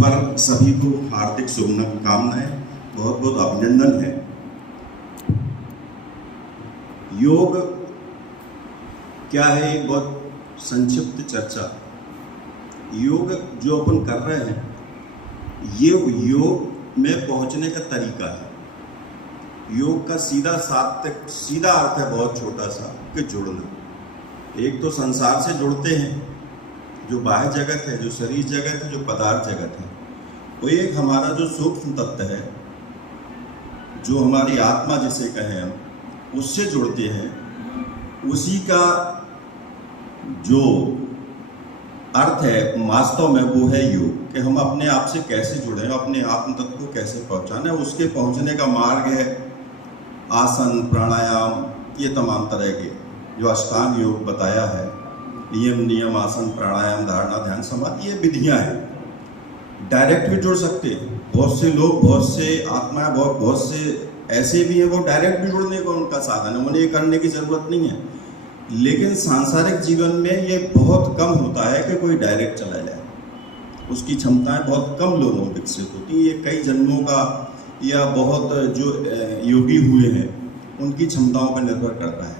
पर सभी को हार्दिक शुभकामनाएं, बहुत बहुत अभिनंदन है। योग क्या है, एक बहुत संक्षिप्त चर्चा। योग जो अपन कर रहे हैं, ये योग में पहुंचने का तरीका है। योग का सीधा अर्थ है बहुत छोटा सा, कि जुड़ना। एक तो संसार से जुड़ते हैं, जो बाह्य जगत है, जो शरीर जगत है, जो पदार्थ जगत है। वो एक हमारा जो सूक्ष्म तत्व है, जो हमारी आत्मा जिसे कहें हम, उससे जुड़ते हैं। उसी का जो अर्थ है वास्तव में, वो है योग, कि हम अपने आप से कैसे जुड़े, अपने आत्म तत्व को कैसे पहुंचाना है। उसके पहुंचने का मार्ग है आसन, प्राणायाम, ये तमाम तरह के जो अष्टांग योग बताया है, नियम आसन, प्राणायाम, धारणा, ध्यान, समाधि, ये विधियां हैं। डायरेक्ट भी जुड़ सकते हैं। बहुत से लोग, बहुत से आत्माएं, बहुत से ऐसे भी हैं, वो डायरेक्ट भी जुड़ने का उनका साधन है, उन्हें ये करने की जरूरत नहीं है। लेकिन सांसारिक जीवन में ये बहुत कम होता है कि कोई डायरेक्ट चला जाए। उसकी क्षमताएं बहुत कम लोगों में विकसित होती हैं। ये कई जन्मों का या बहुत जो योगी हुए हैं उनकी क्षमताओं पर निर्भर करता है।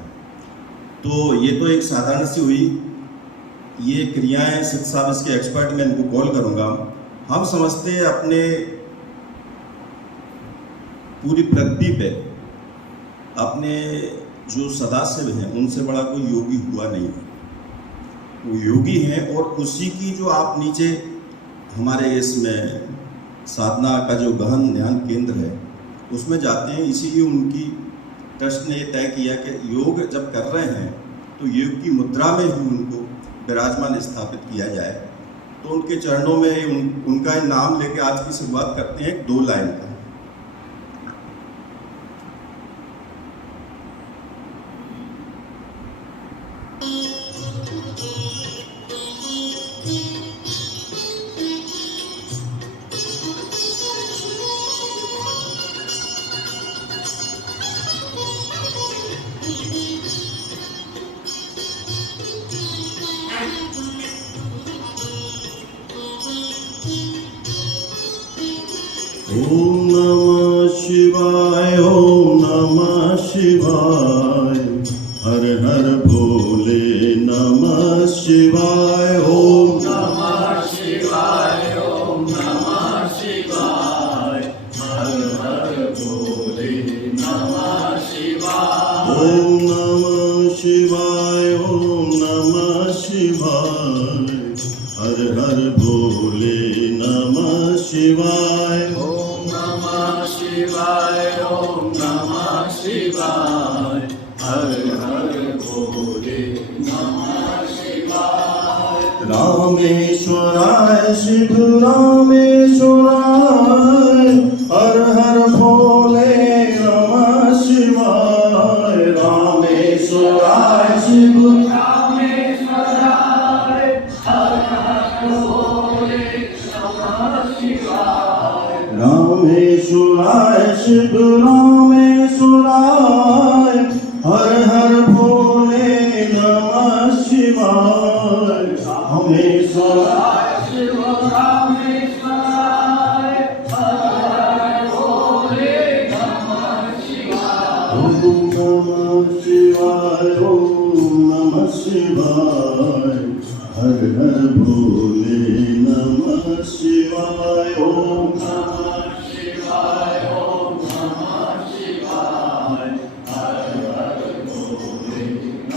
तो ये तो एक साधारण सी हुई ये क्रियाएं। सिद्ध साहब इसके एक्सपर्ट, मैं इनको कॉल करूंगा। हम समझते हैं अपने पूरी पृथ्वी पे अपने जो सदाशिव हैं, उनसे बड़ा कोई योगी हुआ नहीं है। वो योगी हैं, और उसी की जो आप नीचे हमारे इसमें साधना का जो गहन ध्यान केंद्र है, उसमें जाते हैं। इसीलिए उनकी ट्रस्ट ने तय किया कि योग जब कर रहे हैं तो योग की मुद्रा में ही उनको विराजमान स्थापित किया जाए। तो उनके चरणों में उनका नाम लेके आज की शुरुआत करते हैं 2 लाइन का। ओम नमः शिवाय, ओम नमः शिवाय, हर हर भोले नमः शिवाय। ओम नमः शिवाय, ओम नमः शिवाय, हर हर भोले नमः शिवाय। ओम नमः शिवाय, ओम नमः शिवाय, हर हर भोले नमः शिवाय। ओम नमः शिवाय, ओम नमः शिवाय, हर हर भोले नमः शिवाय। रामेश्वराय शिव रामेश्वराय, हर हर भोले नमः शिवाय। रामेश्वराय शिव रामेश्वराय, हर हर भोले नमः शिवाय। रामेश्वराय शिव रामेश्वराय, हर हर भोले नमः शिवाय। रामेश्वराय शिव रामेश्वराय, हर हर भोले नमः शिवाय। ओम नमः शिवाय, ओम नमः शिवाय, हर हर भोले नमः शिवाय। ओम नमः शिवाय, ओम नमः शिवाय, हर हर भोले नमः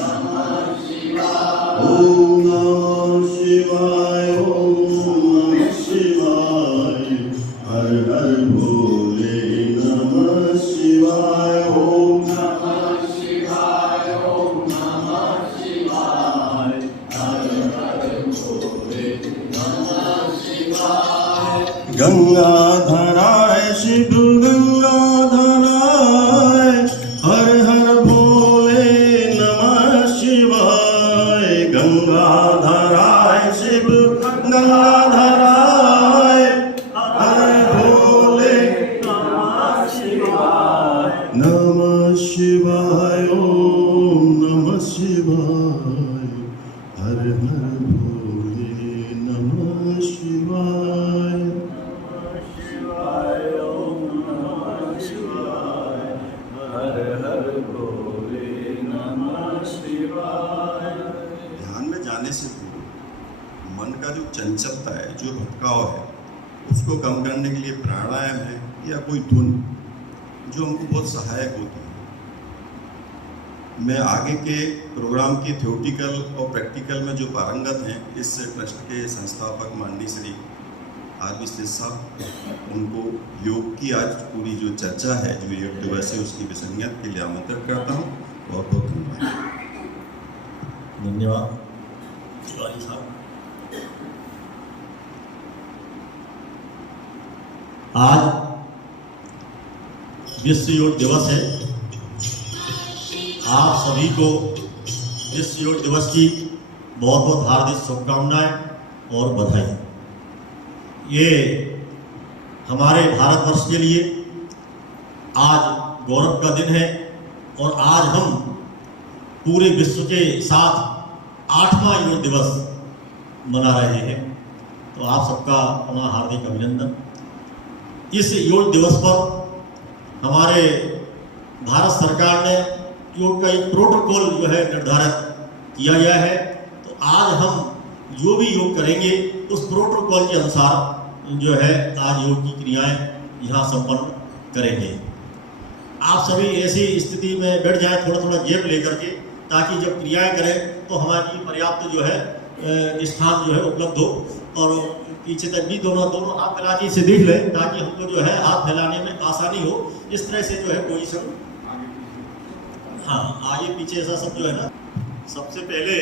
शिवाय। ओम नमः शिवाय, ओम नमः शिवाय, हर हर भोले नमः शिवाय। ओम नमः शिवाय, ओम नमः शिवाय, हर हर भोले नमः शिवाय। गंगाधराय शिव गंगाधराय, हर हर भोले नमः शिवाय। गंगाधराय शिव गंगाधराय, हर भोले नमः शिवाय। नमः शिवाय, ओम नमः शिवाय, हर हर भोले नमः शिवाय। चंचलता है, जो भटकाव है, उसको कम करने के लिए प्राणायाम है या कोई धुन जो हमको बहुत सहायक होती है। मैं आगे के प्रोग्राम की थ्योरेटिकल और प्रैक्टिकल में जो पारंगत हैं, इस ट्रस्ट के संस्थापक माननीय श्री आर.वी. सेठ साहब, उनको योग की आज पूरी जो चर्चा है, जो योग दिवस है, उसकी विसंगत के लिए आमंत्रित करता हूँ। बहुत बहुत धन्यवाद। धन्यवाद तिवारी साहब। आज विश्व योग दिवस है। आप सभी को विश्व योग दिवस की बहुत बहुत हार्दिक शुभकामनाएं और बधाई। ये हमारे भारतवर्ष के लिए आज गौरव का दिन है और आज हम पूरे विश्व के साथ 8वां योग दिवस मना रहे हैं। तो आप सबका अपना हार्दिक अभिनंदन। इस योग दिवस पर हमारे भारत सरकार ने योग का एक प्रोटोकॉल जो है निर्धारित किया गया है। तो आज हम जो भी योग करेंगे उस प्रोटोकॉल के अनुसार जो है आज योग की क्रियाएं यहाँ संपन्न करेंगे। आप सभी ऐसी स्थिति में बैठ जाएं, थोड़ा थोड़ा गैप लेकर के, ताकि जब क्रियाएं करें तो हमारी पर्याप्त जो है स्थान जो है उपलब्ध हो। और पीछे तक भी दोनों हाथ फैला के इसे देख लें, ताकि हमको जो है हाथ फैलाने में आसानी हो। इस तरह से जो है पोजीशन, हाँ, आगे पीछे ऐसा सब जो है ना। सबसे पहले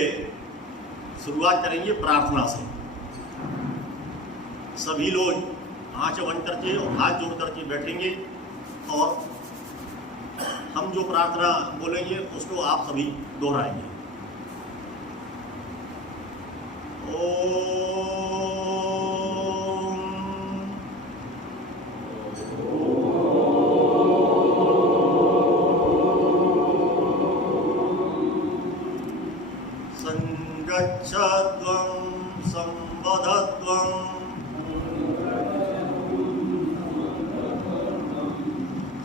शुरुआत करेंगे प्रार्थना से। सभी लोग आंखें बंद करके और हाथ जोड़ करके बैठेंगे और हम जो प्रार्थना बोलेंगे उसको आप सभी दोहराएंगे। संगच्छध्वं संवदध्वं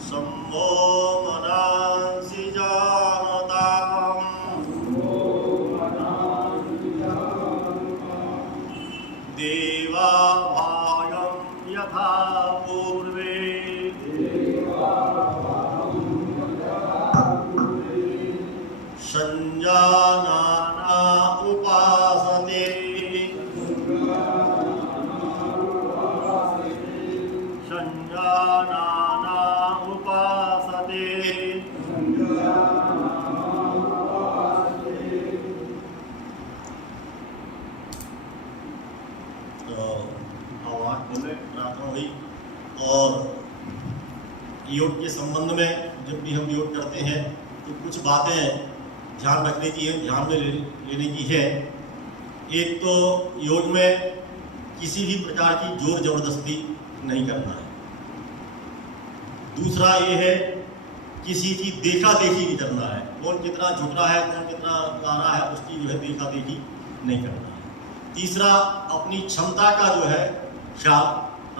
सम्मो मनांसि जानताम् देवाभायं यथा पूर्वे संजानाना उपासते संजानाना उपासते। आवाज बोले प्रार्थना हुई। और योग के संबंध में जब भी हम योग करते हैं तो कुछ बातें ध्यान रखने की है, ध्यान में लेने की है। एक तो योग में किसी भी प्रकार की जोर जबरदस्ती नहीं करना है। दूसरा ये है किसी की देखा देखी नहीं करना है। कौन कितना झुक रहा है, कौन कितना गा रहा है, उसकी जो है देखा देखी नहीं करना है। तीसरा अपनी क्षमता का जो है ख्याल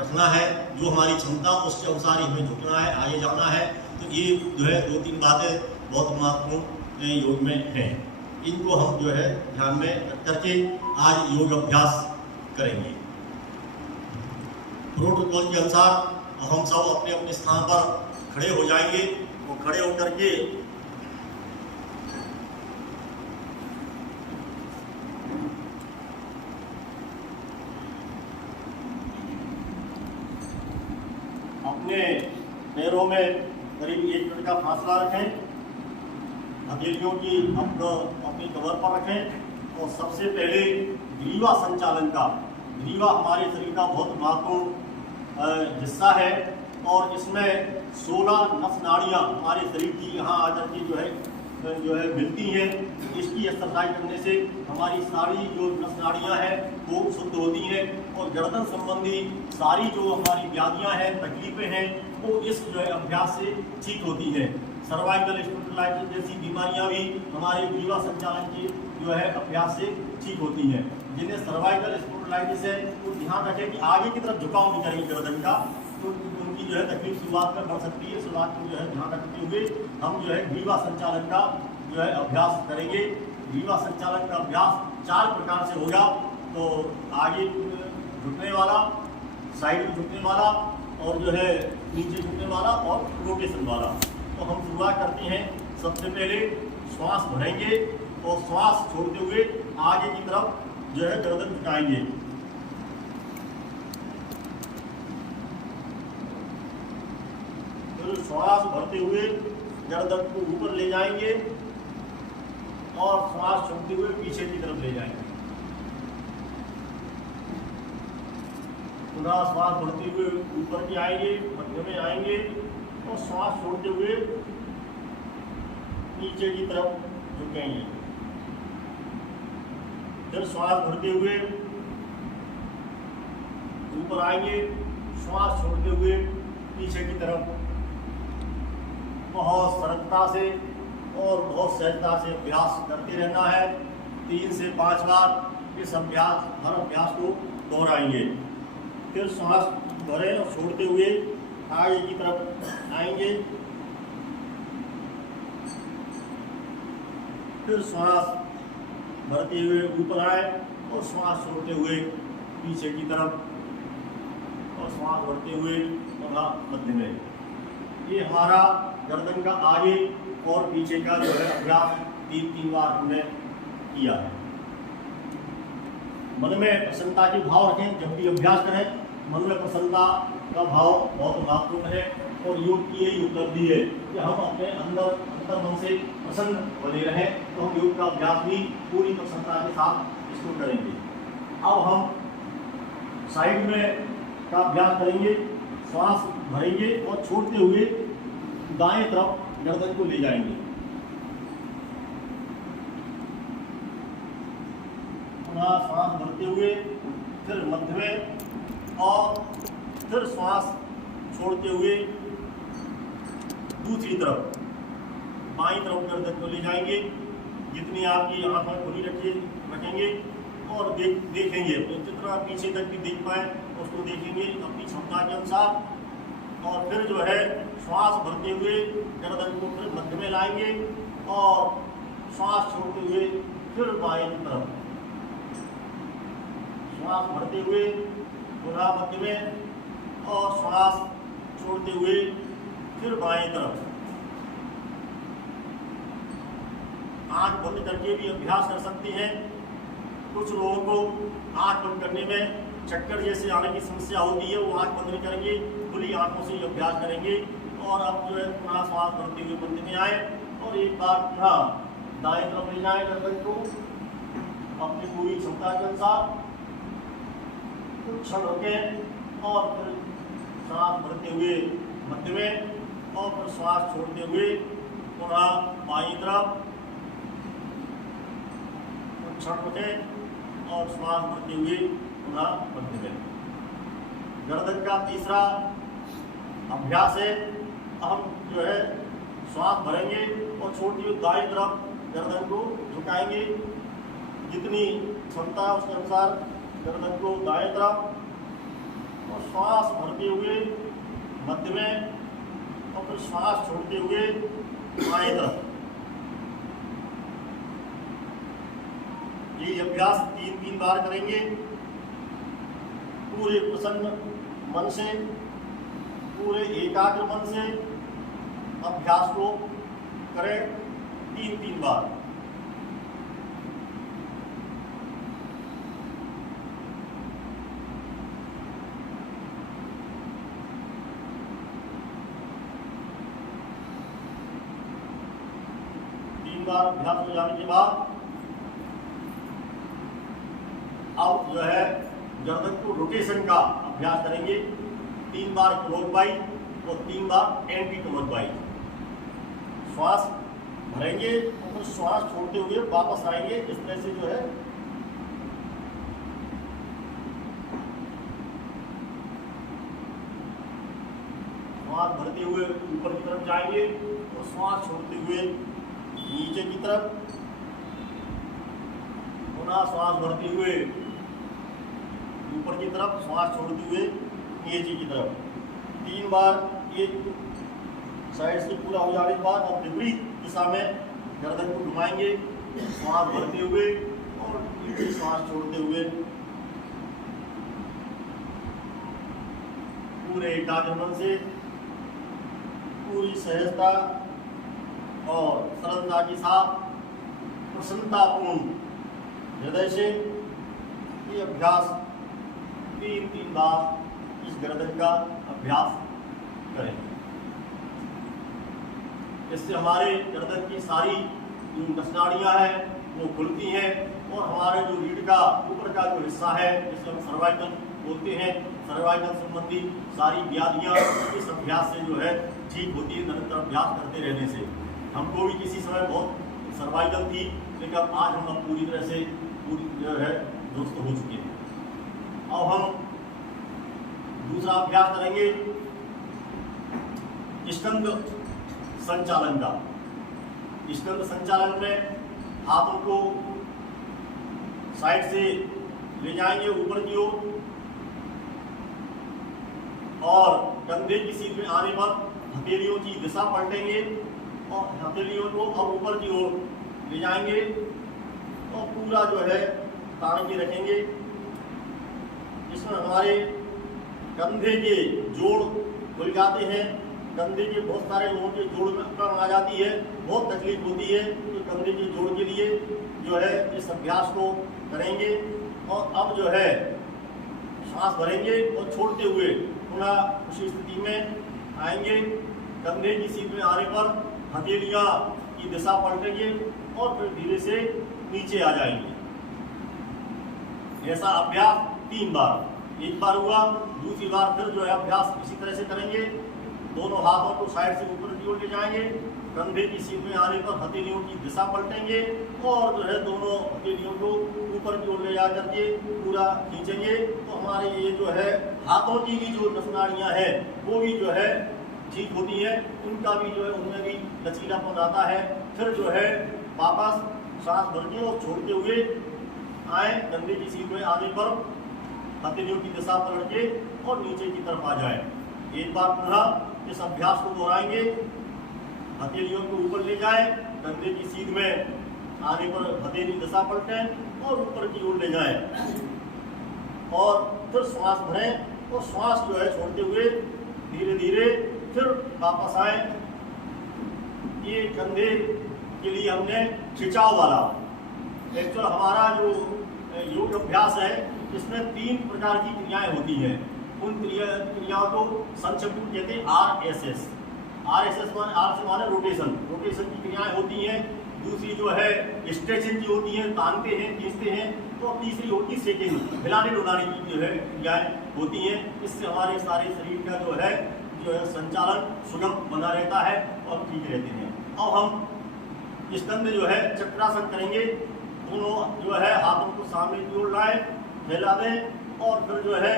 रखना है। जो हमारी क्षमता उसके अनुसार ही हमें झुकना है, आगे जाना है। तो ये जो है 2-3 बातें बहुत महत्वपूर्ण योग में हैं। इनको हम जो है ध्यान में रख करके आज योग अभ्यास करेंगे। प्रोटोकॉल के अनुसार हम सब अपने अपने स्थान पर खड़े हो जाएंगे और खड़े होकर के अपने पैरों में करीब 1 फुट का फासला रखें। हथेलियों की अपनी कमर पर रखें। और सबसे पहले ग्रीवा संचालन का, ग्रीवा हमारे शरीर का बहुत महत्वपूर्ण हिस्सा है और इसमें 16 नस नाड़ियाँ हमारे शरीर की यहाँ आकर के जो है मिलती हैं। इसकी एक्सरसाइज करने से हमारी सारी जो नस नाड़ियाँ हैं वो शुद्ध होती हैं और गर्दन संबंधी सारी जो हमारी व्याधियाँ हैं, तकलीफें हैं, वो इस जो है अभ्यास से ठीक होती हैं। सर्वाइकल स्पॉन्डिलाइटिस जैसी बीमारियाँ भी हमारे ग्रीवा संचालन के जो है अभ्यास से ठीक होती हैं। जिन्हें सर्वाइकल स्पॉन्डिलाइटिस है वो ध्यान रखें कि आगे की तरफ झुकाव नहीं करेंगे गर्दन का, तो उनकी जो है तकलीफ शुरुआत में बढ़ सकती है। शुरुआत में जो है ध्यान रखते हुए हम जो है ग्रीवा संचालन का जो है अभ्यास करेंगे। ग्रीवा संचालन का अभ्यास 4 प्रकार से होगा। तो आगे झुकने वाला, साइड में झुकने वाला, और जो है नीचे झुकने वाला, और रोटेशन वाला। तो हम शुरुआत करते हैं। सबसे पहले श्वास भरेंगे और श्वास छोड़ते हुए आगे की तरफ जो है गर्दन झुकाएंगे। फिर श्वास भरते हुए गर्दन को ऊपर ले जाएंगे और श्वास छोड़ते हुए पीछे की तरफ ले जाएंगे। पुनः श्वास भरते हुए ऊपर की आएंगे, मध्य में आएंगे और श्वास छोड़ते हुए नीचे की तरफ झुकेंगे। फिर श्वास भरते हुए ऊपर आएंगे, श्वास छोड़ते हुए पीछे की तरफ। बहुत सरलता से और बहुत सहजता से अभ्यास करते रहना है। 3 से 5 बार इस हर अभ्यास को दोहराएंगे। फिर श्वास भरें और छोड़ते हुए आगे की तरफ आएंगे। फिर श्वास भरते हुए ऊपर आए और श्वास छोड़ते हुए पीछे की तरफ, और श्वास भरते हुए मध्य में। ये हमारा गर्दन का आगे और पीछे का जो है अभ्यास 3 बार हमने किया है। मन में प्रसन्नता के भाव रखें। जब भी अभ्यास करें मन में प्रसन्नता का भाव बहुत महत्वपूर्ण है। और योग की यही उपलब्धि है कि हम अपने अंतर मन से प्रसन्न बने रहें। तो हम योग का अभ्यास भी पूरी प्रसन्नता के साथ इसको करेंगे। अब हम साइड में का अभ्यास करेंगे। श्वास भरेंगे और छोड़ते हुए दाएं तरफ गर्दन को ले जाएंगे। पुनः श्वास भरते हुए फिर मध्य में, और फिर श्वास छोड़ते हुए दूसरी तरफ बाईं तरफ गर्दन को ले जाएंगे। जितनी आपकी आंखें खुली रखेंगे और देखेंगे, जितना पीछे तक भी देख पाए उसको देखेंगे अपनी क्षमता के अनुसार। और फिर जो है श्वास भरते हुए गर्दन को फिर मध्य में लाएंगे और श्वास छोड़ते हुए फिर बाएं तरफ। श्वास भरते हुए पुनः मध्य में और श्वास छोड़ते हुए फिर बाएं तरफ। आंख बंद करके भी अभ्यास कर सकते हैं। कुछ लोगों को आंख बंद करने में चक्कर जैसे आने की समस्या होती है, वो आंख बंद नहीं करेंगे, खुली आंखों से अभ्यास करेंगे। और अब जो है पुनः श्वास भरते हुए मध्य में आए और एक बार पुनः दाएं तरफ ले जाए गर्दन को अपनी पूरी क्षमता के अनुसार। कुछ क्षण रुकें और फिर श्वास भरते हुए मध्य में और फिर श्वास छोड़ते हुए पुनः बाईं तरफ। कुछ क्षण रुकें और श्वास भरते हुए पुनः मध्य में। गर्दन का तीसरा अभ्यास है। हम जो है श्वास भरेंगे और छोड़ते हुए दाएं तरफ गर्दन को झुकाएंगे। जितनी क्षमता है उसके अनुसार गर्दन को दाएं तरफ और श्वास भरते हुए मध्य में और फिर श्वास छोड़ते हुए बाएं तरफ। ये अभ्यास 3 बार करेंगे। पूरे प्रसन्न मन से, पूरे एकाग्र मन से अभ्यास को करें 3 बार। अभ्यास हो जाने के बाद अब जो है गर्दन को रोटेशन का अभ्यास करेंगे। 3 बार क्लोज बाई और 3 बार एंटी क्लोज बाई। श्वास भरेंगे और फिर श्वास छोड़ते हुए वापस आएंगे। इस तरह से जो है श्वास भरते हुए ऊपर की तरफ जाएंगे और श्वास छोड़ते हुए नीचे की तरफ। पुनः श्वास भरते हुए ऊपर की तरफ, श्वास छोड़ते हुए नीचे की तरफ। 3 बार एक साइड से पूरा हो जाने के बाद अब विपरीत दिशा में गर्दन को घुमाएंगे। श्वास भरते हुए और नीचे श्वास छोड़ते हुए पूरे एकाग्र मन से, पूरी सहजता और सरलता के साथ प्रसन्नतापूर्ण हृदय से ये अभ्यास 3 बार इस गर्दन का अभ्यास करें। इससे हमारे गर्दन की सारी जो नसनाड़ियाँ हैं वो खुलती हैं और हमारे जो रीढ़ का ऊपर का जो हिस्सा है जिसे हम सर्वाइकल बोलते हैं, सर्वाइकल संबंधी सारी व्याधियाँ इस अभ्यास से जो है ठीक होती है, निरंतर अभ्यास करते रहने से। हमको भी किसी समय बहुत सर्वाइकल थी, लेकिन आज हम पूरी तरह से जो है दुरुस्त हो चुके हैं। अब हम दूसरा अभ्यास करेंगे स्कंद संचालन का। स्कंद संचालन में हाथों को साइड से ले जाएंगे ऊपर की ओर और कंधे की सीध में आने पर हथेलियों की दिशा पलटेंगे और हथेलियों को अब ऊपर की ओर ले जाएंगे और पूरा जो है तान के रखेंगे। इसमें हमारे कंधे के जोड़ खुल जाते हैं, कंधे के बहुत सारे लोगों के जोड़ में अकड़ आ जाती है, बहुत तकलीफ होती है। तो कंधे के जोड़ के लिए जो है इस अभ्यास को करेंगे और अब जो है सांस भरेंगे और छोड़ते हुए पुनः उसी स्थिति में आएंगे। कंधे की सीध में आने पर हथेलियाँ की दिशा पलटेंगे और फिर धीरे से नीचे आ जाएंगे। ऐसा अभ्यास 3 बार। एक बार हुआ, दूसरी बार फिर जो है अभ्यास इसी तरह से करेंगे। दोनों हाथों को साइड से ऊपर की ओर ले जाएंगे, कंधे की सीध में आने पर हथेलियों की दिशा पलटेंगे और जो है दोनों हथेलियों को ऊपर की ओर ले जा करके पूरा खींचेंगे। तो हमारे ये जो है हाथों की भी जो नसनाड़ियाँ हैं वो भी जो है ठीक होती है, उनका भी जो है उनमें भी लचीलापन आता है। फिर जो है वापस सांस भर के और छोड़ते हुए आए, कंधे की सीध में आने पर हथेलियों की दिशा पलट के और नीचे की तरफ आ जाए। एक बार पुनः इस अभ्यास को दोहराएंगे। हथेलियों को ऊपर ले जाए, कंधे की सीध में आने पर हथेली दिशा पलटें और ऊपर की ओर ले जाए और फिर श्वास भरें और श्वास जो है छोड़ते हुए धीरे धीरे फिर वापस आए। ये कंधे के लिए हमने खिंचाव वाला एक्चुअल हमारा जो योग अभ्यास है इसमें 3 प्रकार की क्रियाएं होती हैं। उन क्रियाओं को संक्षिप्त में कहते हैं RSS। RSS माने R से माने रोटेशन की क्रियाएं होती हैं। दूसरी जो है स्ट्रेचिंग की होती है, तानते हैं खींचते हैं। तो तीसरी होती है शेकिंग, हिलाने डुलाने की जो है क्रियाएं होती हैं। इससे हमारे सारे शरीर का जो है संचालन सुगम बना रहता है और ठीक रहते हैं। अब हम स्कंद जो है चक्रासन करेंगे। दोनों जो है हाथों को सामने की ओर लाएं, फैला दें और फिर जो है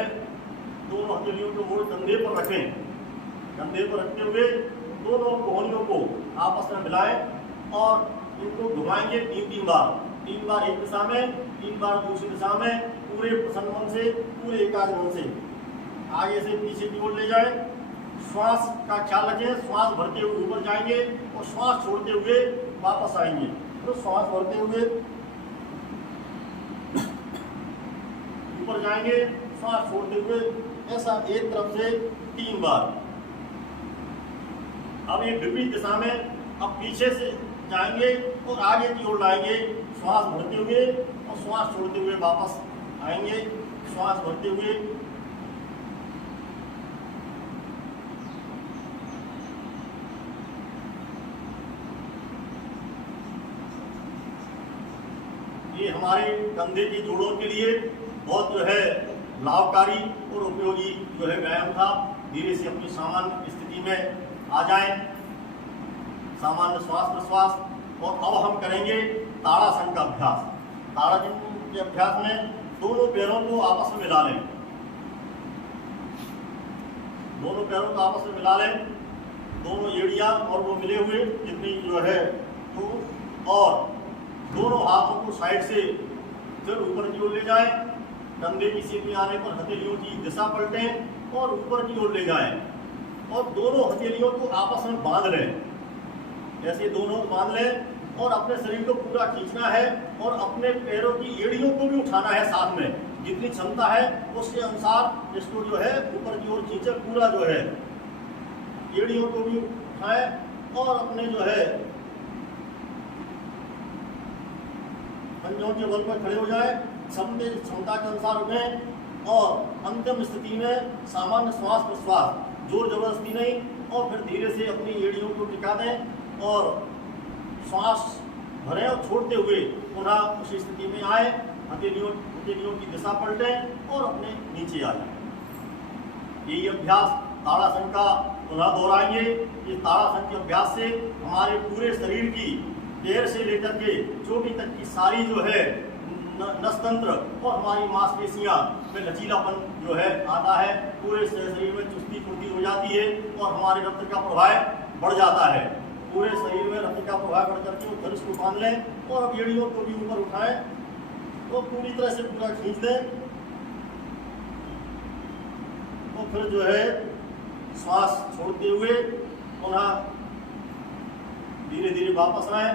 दोनों हथेलियों को मोड़ कंधे पर रखें। कंधे पर रखते हुए दोनों कोहनियों को आपस में मिलाएं और इनको घुमाएंगे 3 बार। 3 बार एक दिशा में, 3 बार दूसरी दिशा में, पूरे प्रसन्न मन से, पूरे एकाग्र मन से आगे से पीछे की ओर ले जाएं। श्वास का ख्याल रखें, श्वास भरते हुए ऊपर जाएंगे और श्वास छोड़ते हुए वापस आएंगे। तो श्वास भरते हुए ऊपर जाएंगे, श्वास छोड़ते हुए, ऐसा एक तरफ से 3 बार। अब ये विपरीत दिशा में अब पीछे से जाएंगे और आगे की ओर लाएंगे। श्वास भरते हुए और श्वास छोड़ते हुए वापस आएंगे। श्वास भरते हुए ये हमारे कंधे के जोड़ों के लिए बहुत जो है लाभकारी और उपयोगी जो है व्यायाम था। धीरे से अपनी सामान्य स्थिति में आ जाएं, सामान्य श्वास प्रश्वास। और अब हम करेंगे ताड़ासन का अभ्यास। ताड़ासन के अभ्यास में दोनों पैरों को आपस में मिला लें। दोनों पैरों को आपस में मिला लें, दोनों एड़ियाँ और वो मिले हुए जितनी जो है तो, और दोनों हाथों को साइड से फिर ऊपर की ओर ले जाएं। कंधे की सीध में आने पर हथेलियों की दिशा पलटें और ऊपर की ओर ले जाएं और दोनों हथेलियों को आपस में बांध लें। ऐसे दोनों बांध लें और अपने शरीर को पूरा खींचना है और अपने पैरों की एड़ियों को भी उठाना है साथ में। जितनी क्षमता है उसके अनुसार इसको जो है ऊपर की ओर खींचे, पूरा जो है एड़ियों को भी उठाए और अपने जो है पंजों के बल पर खड़े हो जाए, क्षमता के अनुसार उठें और अंतिम स्थिति में सामान्य श्वास प्रश्वास, जोर जबरदस्ती नहीं, और फिर धीरे से अपनी एड़ियों को टिका दें और श्वास भरें और छोड़ते हुए पुनः उसी स्थिति में आए, हथेलियों की दिशा पलटें और अपने नीचे आ जाए। यही अभ्यास ताड़ासन का पुनः दोहराएंगे। इस ताड़ासन के अभ्यास से हमारे पूरे शरीर की पैर से लेकर के चोटी तक की सारी जो है नसतंत्र और हमारी मांसपेशियां में लचीलापन जो है आता है, पूरे शरीर में चुस्ती फुर्ती हो जाती है और हमारे रक्त का प्रवाह बढ़ जाता है। पूरे शरीर में रक्त का प्रवाह बढ़ करके वो धनुष को बांध लें और अब एड़ियों को भी ऊपर उठाएं तो पूरी तरह से पूरा खींच दें और फिर जो है श्वास छोड़ते हुए पुनः धीरे धीरे वापस आए,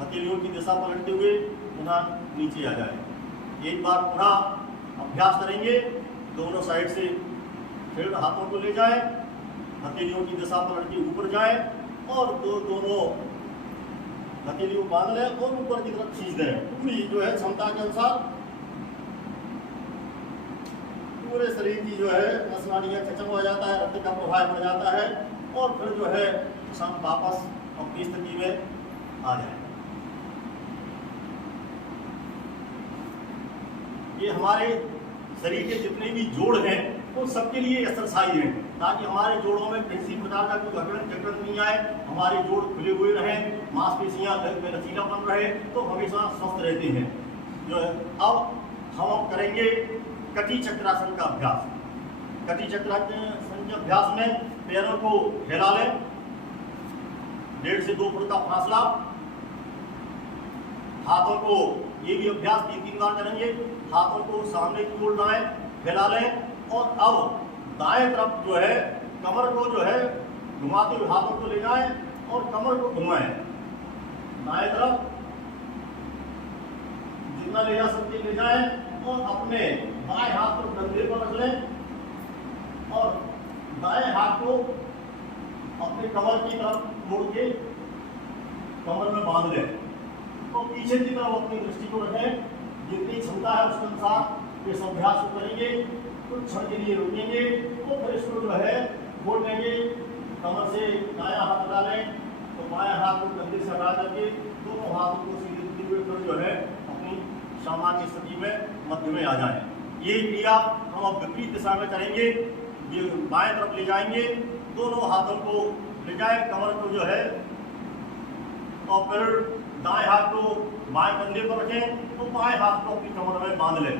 हथेलियों की दिशा पलटते हुए पुनः नीचे आ जाए। एक बार पुनः अभ्यास करेंगे, दोनों साइड से फिर हाथों को ले जाए, हथेलियों की दिशा पलट के ऊपर जाए और दोनों हथेलियों बांध लें और ऊपर की तरफ खींच दें। पूरी जो है क्षमता के अनुसार पूरे शरीर की जो है नस नाड़ियाँ खत्म हो जाता है, रक्त का प्रवाह बढ़ जाता है और फिर जो है वापस अपनी स्थिति में आ जाए। ये हमारे शरीर के जितने भी जोड़ हैं वो सबके लिए एक्सरसाइज है, ताकि हमारे जोड़ों में किसी प्रकार का कोई अकड़न चक्रण नहीं आए, हमारे जोड़ खुले हुए रहें, मांसपेशियां में लचीलापन रहे तो हमेशा स्वस्थ रहते हैं। जो है अब हम करेंगे कटी चक्रासन का अभ्यास। कटी चक्रासन के अभ्यास में पैरों को फैला लें, 1.5 से 2 फुट का फासला, हाथों को, ये भी अभ्यास 3-3 बार करेंगे, हाथों को सामने की ओर दाएं फैला लें और अब दाएं तरफ जो है कमर को जो है घुमाते हुए हाथों को ले जाएं और कमर को घुमाएं दाएं तरफ, जितना ले जा सकते ले जाएं और अपने बाएं हाथ को कंधे पर रख लें और दाएं हाथ को अपने कमर की तरफ मोड़ के कमर में बांध लें तो पीछे की तरफ अपनी दृष्टि को रखें। जितनी क्षमता है उसके अनुसार इस अभ्यास को करेंगे, कुछ क्षण के लिए रुकेंगे तो फिर इसको जो है खोल लेंगे, कमर से दायां हाथ हटा लें तो बाएं हाथ को कंधे से हटा करके दोनों हाथों को सीधे सीधे हुए फिर जो है अपनी सामान्य स्थिति में मध्य में आ जाएं। ये क्रिया हम अब विपरीत दिशा में करेंगे, ये बाएं तरफ ले जाएंगे, दोनों हाथों को ले जाए कमर को जो है और फिर दाएं हाथ को बाएं कंधे पर रखें तो बाएं हाथ को अपनी कमर में बांध लें।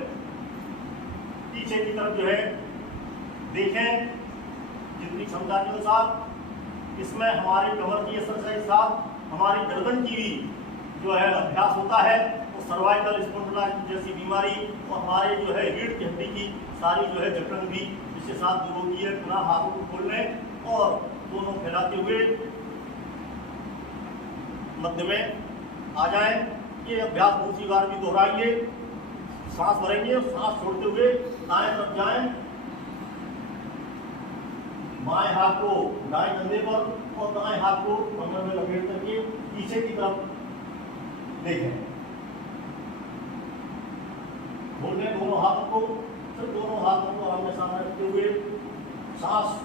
पीछे की तरफ जो है देखें जितनी क्षमता के अनुसार। इसमें हमारी कमर की एक्सरसाइज साथ हमारी गर्दन की भी जो है अभ्यास होता है, तो सर्वाइकल स्पॉन्डिलाइटिस जैसी बीमारी और हमारे जो है रीढ़ की हड्डी की सारी जो है जकड़न भी इसके साथ दूर होती है। पुनः हाथों को खोल लें और दोनों फैलाते हुए मध्य में आ जाएं। ये अभ्यास दूसरी बार भी दोहराएंगे। सांस भरेंगे और सांस छोड़ते हुए दाएं तरफ जाएं, बाएं हाथ को दाएं कंधे पर और दाएं हाथ को कमर में लपेट करके पीछे की तरफ देखें। खोल लें दोनों हाथों को, फिर दोनों हाथों को आमने सामने रखते हुए सांस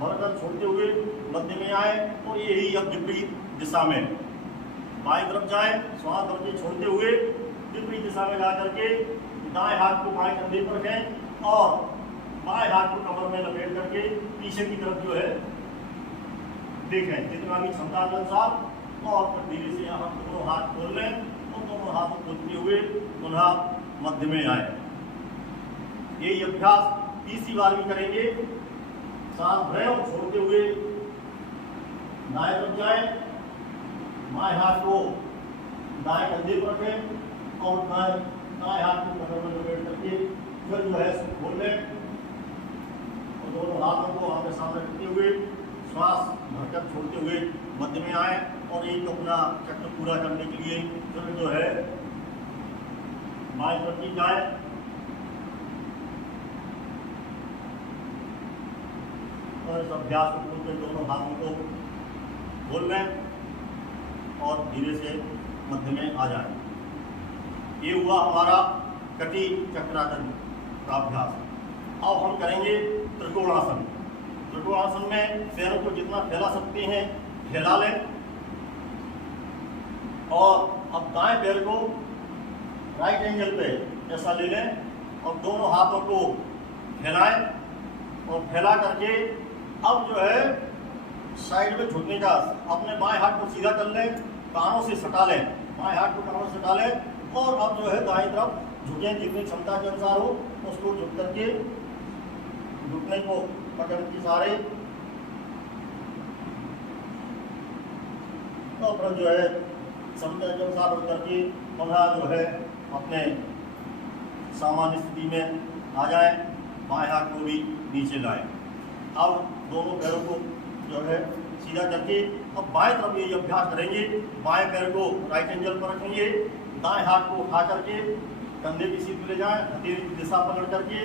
भरकर छोड़ते हुए मध्य में आए और यही अब विपरीत दिशा में बाएं तरफ जाएं, श्वास भर के छोड़ते हुए विपरीत दिशा में जा करके दाएं हाथ को बाएं कंधे पर रखें और बाएं हाथ को कमर में लपेट करके पीछे की तरफ जो है देखें जितना भी क्षमता के अनुसार और फिर धीरे से यहाँ दोनों हाथ खोल लें और दोनों हाथ खोलते हुए पुनः मध्य में आए। यही अभ्यास तीसरी बार भी करेंगे। सांस भरें और छोड़ते हुए दाएं तरफ जाएं, बाएं हाथ को दाएं कंधे पर रखें और दाएं हाथ को कमर में लपेट करके फिर जो है इसको खोल लें और दोनों हाथों को आमने सामने रखते हुए श्वास भरकर छोड़ते हुए मध्य में आए और एक अपना चक्र पूरा करने के लिए फिर जो है बाएं तरफ की जाए, में इस अभ्यास को उनके दोनों हाथों को खोल लें और धीरे से मध्य में आ जाए। ये हुआ हमारा कटी चक्रासन का अभ्यास। अब हम करेंगे त्रिकोणासन। त्रिकोणासन में पैरों को जितना फैला सकते हैं फैला लें और अब दाएं पैर को राइट एंगल पे ऐसा ले लें और दोनों हाथों को फैलाएं और फैला करके अब जो है साइड में झुकने का अपने बाएं हाथ को सीधा कर लें, कानों से सटा लें, बाएं हाथ को कानों से सटा लें और अब जो है दाएं तरफ झुकें, जितनी क्षमता के अनुसार हो उसको झुक करके घुटने को पकड़ के सारे और फिर जो है क्षमता के अनुसार उठ करके पुनः जो है अपने सामान्य स्थिति में आ जाए। बाएं हाथ को भी नीचे लाएं। अब दोनों पैरों को जो है सीधा करके अब बाएं तरफ ये अभ्यास करेंगे। बाएं पैर को राइट एंगल पर रखेंगे, दाएं हाथ को उठा करके कंधे की सीध ले जाएं, हथेली की दिशा पकड़ करके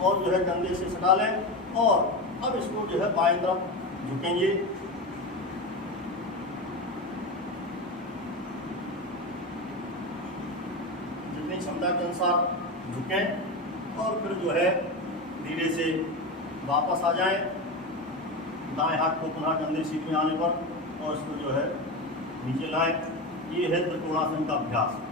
और जो है कंधे से सटा लें और अब इसको जो है बाएं तरफ झुकेंगे। जितनी क्षमता के अनुसार झुकें और फिर जो है धीरे से वापस आ जाएं। दाएं हाथ को पुनः कंधे सीध में आने पर और इसको जो है नीचे लाएं। ये है त्रिकोणासन का अभ्यास।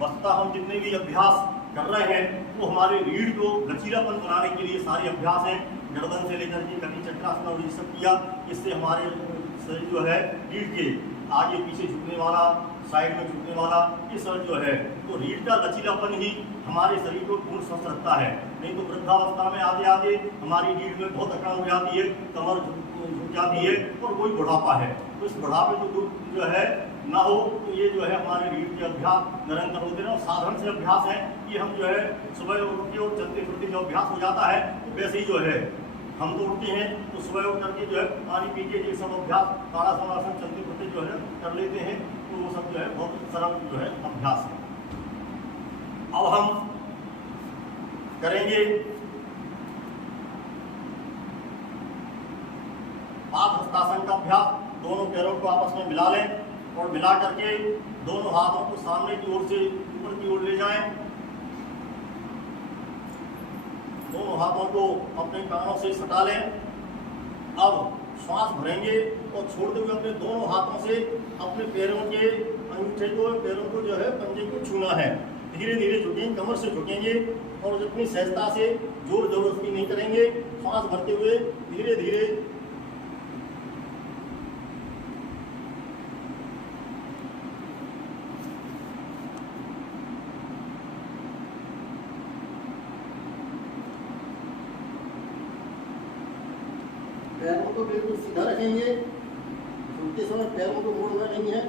वस्तुतः हम जितने भी अभ्यास कर रहे हैं वो हमारे रीढ़ को लचीलापन बनाने के लिए सारे अभ्यास हैं। गर्दन से लेकर के कटी चक्रासन और ये सब किया, इससे हमारे शरीर जो है रीढ़ के आगे पीछे झुकने वाला, साइड में झुकने वाला, ये सब जो है तो रीढ़ का लचीलापन ही हमारे शरीर को पूर्ण स्वस्थ रखता है। नहीं तो वृद्धावस्था में आते आते हमारी रीढ़ में बहुत अकड़न हो जाती है, कमर झुक जाती है और कोई बुढ़ापा है। तो इस बुढ़ापे को दूर जो है ना हो तो ये जो है हमारे रीढ़ के अभ्यास निरंतर होते हैं और साधारण से अभ्यास है कि हम जो है सुबह उठ के और चलते फिरते जो अभ्यास हो जाता है तो वैसे ही जो है हम तो उठते हैं तो सुबह उठ करके जो है पानी पी के ये सब अभ्यास ताड़ासनासन चलते फिरते जो है कर लेते हैं तो वो सब जो है बहुत सरल जो है अभ्यास है। अब हम करेंगे पाद हस्तासन का अभ्यास। दोनों पैरों को आपस में मिला लें और मिला करके दोनों हाथों को सामने की ओर से ऊपर की ओर ले जाएं। दोनों हाथों को अपने कानों से सटा लें। अब श्वास भरेंगे और छोड़ते हुए अपने दोनों हाथों से अपने पैरों के अंगूठे को, पैरों को जो है पंजे को छूना है। धीरे धीरे झुकेंगे, कमर से झुकेंगे और जितनी सहजता से जोर जबरदस्ती नहीं करेंगे। श्वास भरते हुए धीरे धीरे पैरों को बिल्कुल सीधा रखेंगे। झुकते समय पैरों को मोड़ना नहीं है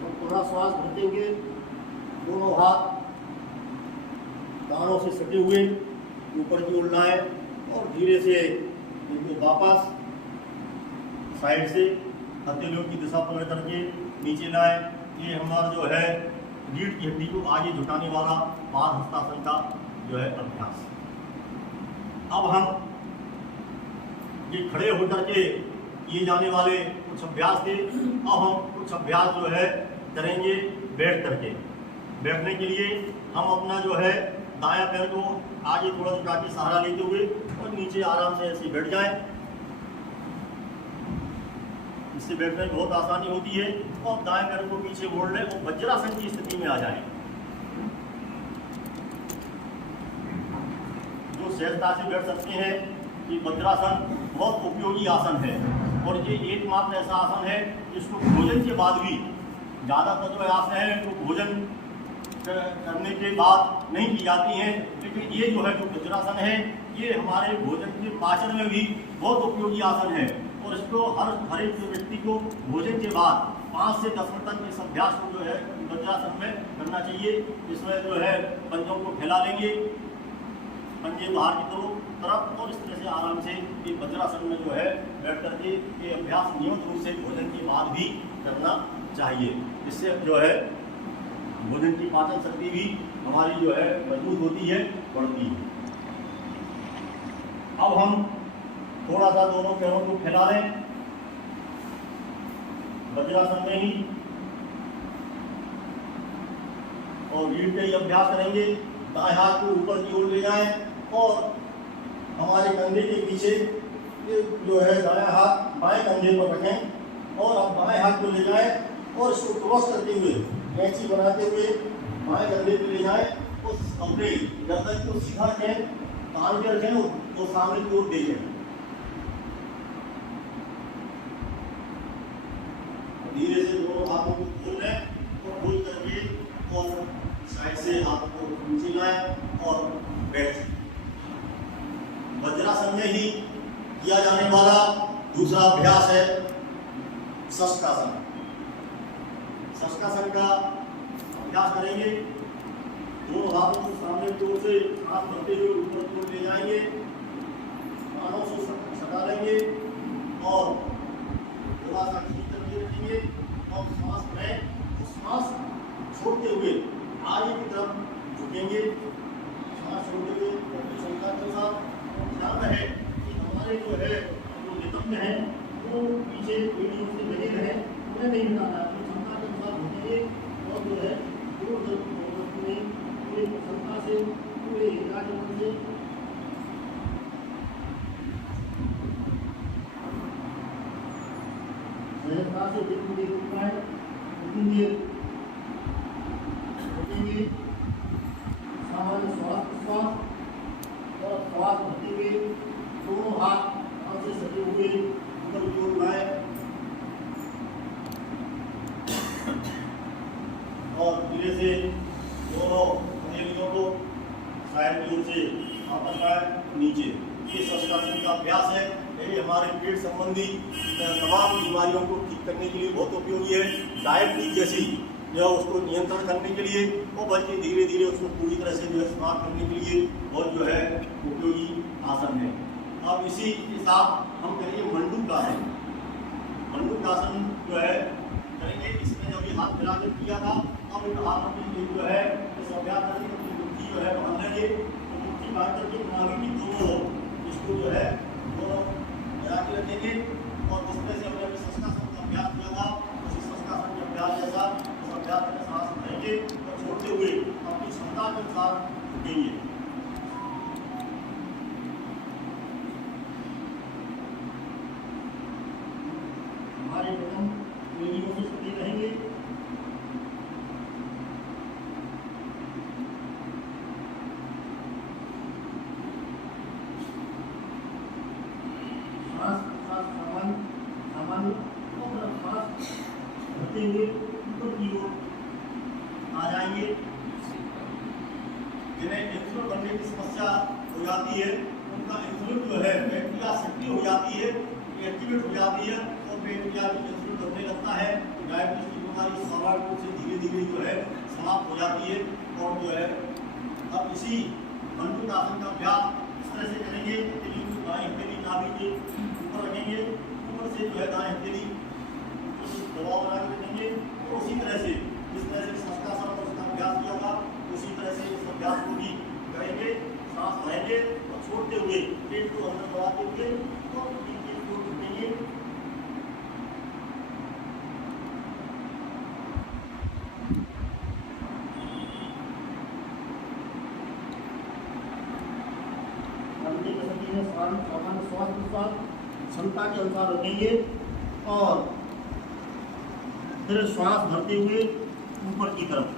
और थोड़ा श्वास भरते हुए दोनों हाथ कानों से सटे हुए ऊपर की ओर लाएं और धीरे से इनको वापस साइड से हथेलियों की दिशा पकड़ करके नीचे लाएं। ये हमारा जो है रीढ़ की हड्डी को आगे झुकाने वाला पाद हस्तासन का जो है अभ्यास। अब हम ये खड़े होकर के किए जाने वाले कुछ अभ्यास थे। अब हम कुछ अभ्यास जो है करेंगे बैठ करके। बैठने के लिए हम अपना जो है दायां पैर को आगे थोड़ा झुका के सहारा लेते हुए और नीचे आराम से ऐसे बैठ जाएं। इससे बैठने में बहुत आसानी होती है और दाएं पैर को पीछे मोड़ लें और वज्रासन की स्थिति में आ जाएं। सहजता से बैठ सकते हैं कि वज्रासन बहुत उपयोगी आसन है और ये एकमात्र ऐसा आसन है जिसको भोजन के बाद भी, ज़्यादातर जो आसन है तो भोजन करने के बाद नहीं की जाती हैं, लेकिन ये जो है जो वज्रासन है ये हमारे भोजन के पाचन में भी बहुत उपयोगी आसन है और इसको हर एक व्यक्ति को भोजन के बाद 5 से 10 मिनट तक इस अभ्यास को जो है वज्रासन में करना चाहिए। इसमें जो है पंजों को फैला लेंगे, पंजे बाहर की तरफ और इस तरह से आराम से ये वज्रासन में जो है बैठ करके ये अभ्यास नियमित रूप से भोजन के बाद भी करना चाहिए। इससे जो है भोजन की पाचन शक्ति भी हमारी जो है मजबूत होती है, बढ़ती है। अब हम थोड़ा सा दोनों पैरों को फैला लें, वज्रासन में ही, और रीढ़ का ही अभ्यास करेंगे। दाएं हाथ को ऊपर की ओर ले जाएं और हमारे कंधे के पीछे जो है दाएं हाथ बाएं कंधे पर रखें और अब बाएं हाथ को ले जाएं और इसको क्रॉस करते हुए कैंची बनाते हुए बाएं कंधे पे ले जाएं और अपने गर्दन को सीधा रखें, तान के रखें और सामने की ओर देखें। धीरे से दोनों हाथों को खोल लें और खोल करके और साइड से हाथ को नीचे लाएं और बैठ जाएं। वज्रासन में ही किया जाने वाला दूसरा अभ्यास है शस्त्रासन। शस्त्रासन का अभ्यास करेंगे। दोनों हाथों को सामने की ओर से हाथ बढ़ते हुए ऊपर की ओर ले जाएंगे, कानों से सटा लेंगे और थोड़ा सा खींच करके रखेंगे और सांस में सांस छोड़ते हुए आगे की तरफ झुकेंगे। सांस छोड़ते हुए अपनी क्षमता के अनुसार ध्यान रहे कि हमारे जो है जो नितंब हैं वो पीछे पीढ़ियों से लगे रहे, उन्हें नहीं हटाना, अपनी क्षमता के अनुसार झुकेंगे और जो है पूरी क्षमता से पूरे एकाग्रता से सहजता से धीरे रुकेंगे। सामान्य श्वास प्रश्वास और श्वास भरते हुए दोनों हाथ से सटे हुए ऊपर की ओर उठाएं और धीरे से दोनों हथेलियों को साइड की ओर से वापस लाएं नीचे। ये शस्त्रासन का अभ्यास है। ये हमारे पेट संबंधी तमाम बीमारियों को ठीक करने के लिए बहुत उपयोगी है। डायबिटीज जैसी जो उसको नियंत्रण करने के लिए और बल्कि धीरे धीरे उसको पूरी तरह से जो है समाप्त करने के लिए बहुत जो है उपयोगी आसन है। अब इसी के साथ हम करेंगे मंडूकासन। मंडूकासन जो है करेंगे, इसमें जो भी हाथ मिला के किया था, अब एक हाथ अपने जो है इस अभ्यास करके अपनी मुट्ठी जो है बांध लेंगे। तो मुट्ठी बांध करके नाभि की दोनों इसको जो है दोनों मिला के रखेंगे और जिसमें से हमने अभी शस्त्रासन का अभ्यास किया था उसी शस्त्रासन के अभ्यास जैसा अभ्यास में सांस लेंगे और छोड़ते हुए अपनी क्षमता के अनुसार झुकेंगे। हमारे कदम पीढ़ियों से सटे रहेंगे। सांस सामान्य और सांस भरते हुए ऊपर की ओर आ जाएंगे। जिन्हें इंसुलिन बनने की समस्या हो जाती है उनका इंसुलिन जो है पैंक्रियाज सक्रिय हो जाती है, एक्टिवेट हो जाती है और पैंक्रियाज में इंसुलिन बनने लगता है। डायबिटीज की बीमारी स्वाभाविक रूप से धीरे धीरे जो है समाप्त हो जाती है। और जो है अब इसी मंडूकासन का अभ्यास इस तरह से करेंगे। दाएं हथेली नाभि के ऊपर रखेंगे, ऊपर से जो है दाएं हथेली दबाव बना के रखेंगे और उसी तरह से जिस तरह से शस्त्रासन और उसका अभ्यास किया था उसी तरह से इस अभ्यास को भी करेंगे। सांस भरेंगे और छोड़ते हुए पेट को अंदर दबाते हुए और नीचे की ओर झुकेंगे। सामान्य श्वास प्रश्वास क्षमता के अनुसार रखेंगे और फिर श्वास भरते हुए ऊपर की तरफ।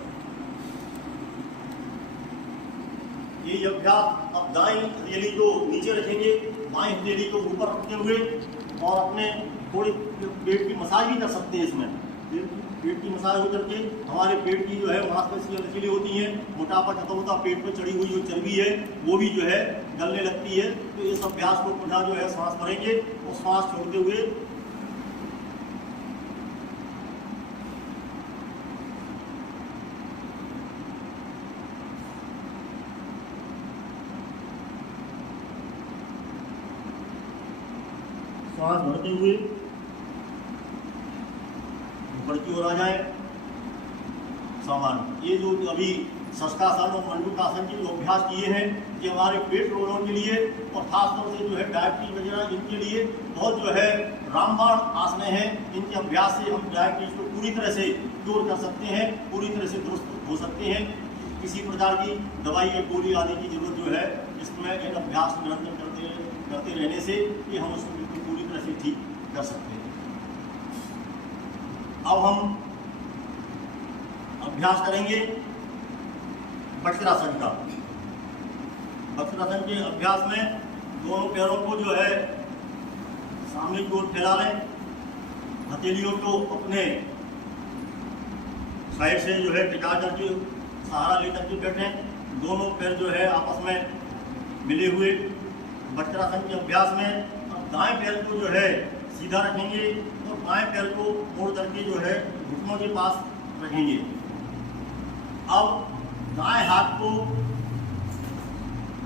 ये अभ्यास अब दाएं हथेली को नीचे रखेंगे, बाएं हथेली को ऊपर रखते हुए और अपने थोड़ी पेट की मसाज भी कर सकते हैं। इसमें पेट की मसाज हो करके हमारे पेट की जो है मांसपेशियां लचीली होती हैं, मोटापा खत्म होता, पेट पर चढ़ी हुई जो चर्बी है वो भी जो है गलने लगती है। तो इस अभ्यास को पुनः जो है सांस भरेंगे और सांस छोड़ते हुए श्वास भरते हुए ऊपर की ओर आ जाए। सामान्य ये जो अभी षष्ठासन और मंडूकासन के जो अभ्यास किए हैं ये हमारे पेट रोगों के लिए और खासतौर से जो है डायबिटीज वगैरह इनके लिए बहुत जो है रामबाण आसने हैं। इनके अभ्यास से हम डायबिटीज को पूरी तरह से दूर कर सकते हैं, पूरी तरह से दुरुस्त हो सकते हैं। किसी प्रकार की दवाई या गोली आदि की जरूरत जो है इसमें इन अभ्यास निरंतर करते रहने से ये हम उसको बिल्कुल पूरी तरह से ठीक कर सकते हैं। अब हम अभ्यास करेंगे वज्रासन का। वज्रासन के अभ्यास में दोनों पैरों को जो है सामने की ओर फैला लें, हथेलियों को अपने साइड से जो है टिका करके सहारा लेकर के बैठें। दोनों पैर जो है आपस में मिले हुए। वज्रासन के अभ्यास में अब दाएं पैर को जो है सीधा रखेंगे और बाएं पैर को मोड़ करके जो है घुटनों के पास रखेंगे। अब दाएं हाथ को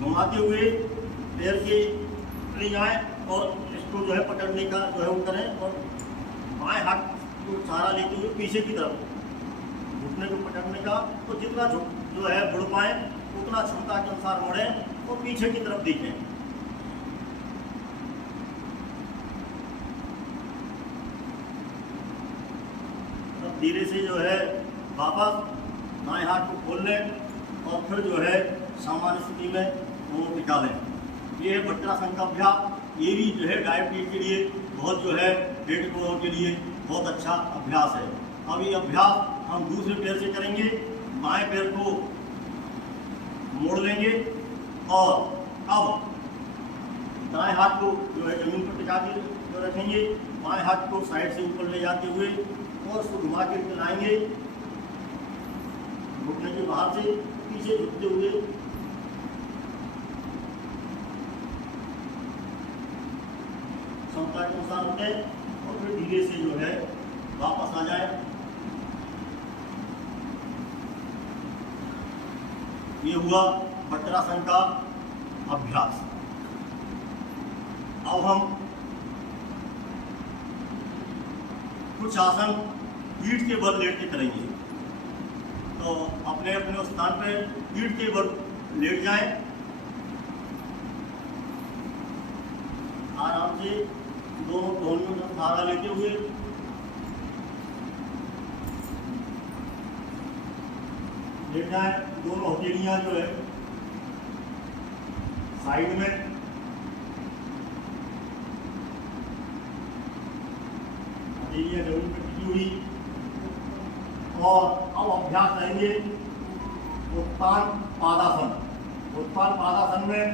घुमाते हुए पैर के ले जाएं और इसको जो है पकड़ने का जो है वो करें और बाएं हाथ को सहारा लेते हुए पीछे की तरफ घुटने को पकड़ने का। तो जितना जो है मुड़ पाए उतना क्षमता के अनुसार मुड़ें और पीछे की तरफ देखें। अब धीरे से जो है वापस दाएं हाथ को खोल लें और फिर जो है सामान्य स्थिति में दोनों टिका लें। ये है वज्रासन का अभ्यास। ये भी जो है डायबिटीज के लिए बहुत जो है पेट रोगों के लिए बहुत अच्छा अभ्यास है। अब ये अभ्यास हम दूसरे पैर से करेंगे। बाएं पैर को मोड़ लेंगे और अब दाएं हाथ को जो है जमीन पर टिका के जो रखेंगे। बाएं हाथ को साइड से ऊपर ले जाते हुए और उसको घुमा के चलाएंगे घुटने के बाहर से पीछे झुकते हुए। क्षमता के अनुसार उठे और फिर धीरे से जो है वापस आ जाए। ये हुआ वज्रासन का अभ्यास। अब हम कुछ आसन पीठ के बल लेट के करेंगे। तो अपने अपने स्थान पर पीठ के बल लेट जाएं। आराम से दोनों टहनियों का सहारा लेते हुए लेट जाएं। दोनों हथेलियां जो है साइड में, हथेलियां जमीन पर टिकी हुई। और अब अभ्यास करेंगे उत्तान पादासन। उत्तान पादासन में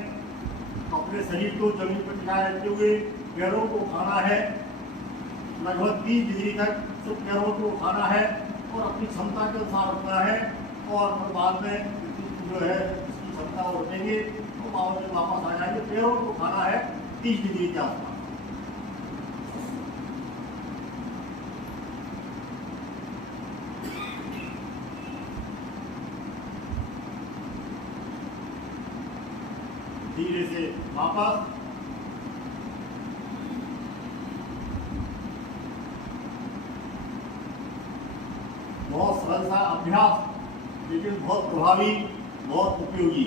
अपने शरीर को जमीन पर टिकाए रखते हुए पैरों को उठाना है। लगभग 30 डिग्री तक सिर्फ पैरों को उठाना है और अपनी क्षमता के अनुसार उठना है। और फिर बाद में जो है इसकी क्षमता उठेंगे तो वापस आ जाएंगे। पैरों को उठाना है 30 डिग्री के आसपास। धीरे से वापस। बहुत सरल सा अभ्यास लेकिन बहुत प्रभावी, बहुत उपयोगी।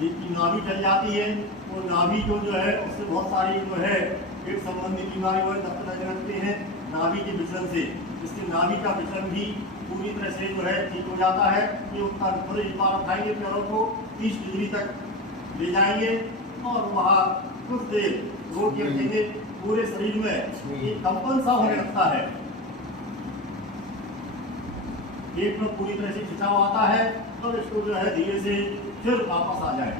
जिनकी नाभि चल जाती है वो नाभि को जो है उससे बहुत सारी जो है पेट संबंधी बीमारी वो दस्तक लगते हैं नाभि के विचलन से। इससे नाभि का विचलन भी पूरी तरह से जो है ठीक हो जाता है। ये उसका थोड़े एक बार उठाएंगे, पैरों को 30 डिग्री तक ले जाएंगे और वहाँ कुछ देर रोक के रखेंगे। पूरे शरीर में एक कंपन सा होने लगता है। पेट में पूरी तरह से खिंचाव आता है और इसको जो है धीरे से फिर वापस आ जाए।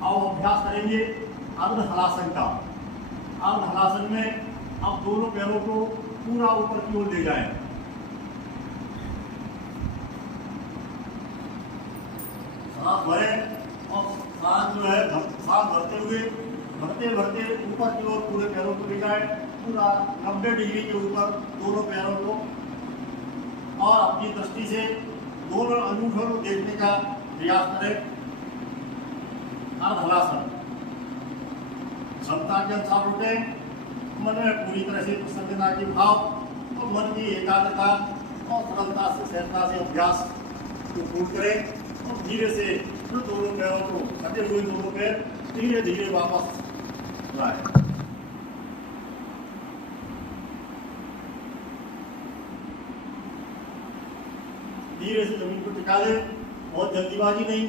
अब अभ्यास करेंगे अर्ध हलासन का। अर्ध हलासन में अब दोनों पैरों को पूरा ऊपर की ओर ले जाएं। सांस भरें और सांस जो है सांस भरते हुए भरते भरते ऊपर की ओर पूरे पैरों को ले जाए। पूरा 90 डिग्री के ऊपर दोनों पैरों को। और अपनी दृष्टि से दोनों अंगूठों को देखने का प्रयास करें। अर्ध हलासन। क्षमता के अनुसार उठें मन में पूरी तरह से प्रसन्नता की भाव और मन की एकाग्रता और सरलता से सहजता से अभ्यास को पूर्ण करें और धीरे से दोनों पैरों को सटे हुए दोनों पैर धीरे धीरे वापस लाए। धीरे से जमीन को टिका दें, बहुत जल्दीबाजी नहीं,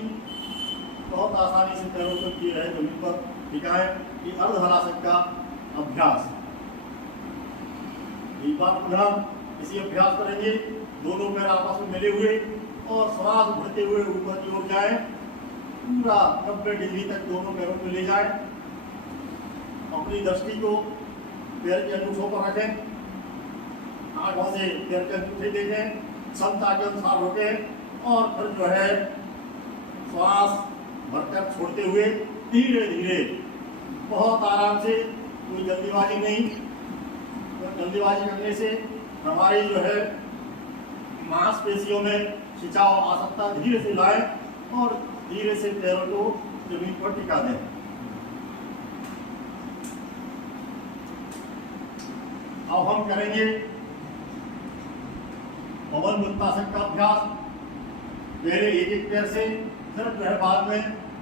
बहुत आसानी से पैरों को जो है जमीन पर टिकाएं। ये अर्धहलासन का अभ्यास। एक बार पुनः इसी अभ्यास करेंगे। दोनों पैर आपस में मिले हुए और श्वास भरते हुए ऊपर की ओर जाए, पूरा 90 डिग्री तक दोनों पैरों को ले जाए। अपनी दृष्टि को पैर के अंगूठों पर रखें, आंखों से पैर के अंगूठे देखें, क्षमता के अनुसार रोकें और फिर जो है श्वास भरकर छोड़ते हुए धीरे धीरे बहुत आराम से, कोई जल्दीबाजी नहीं। तो जल्दीबाजी करने से हमारी जो है मांसपेशियों में खिंचाव आ सकता है। धीरे से लाएं और धीरे से पैरों को जमीन पर टिका दें। अब हम करेंगे पवन मुक्तासन का अभ्यास। पहले एक एक पैर से, फिर जो है बाद में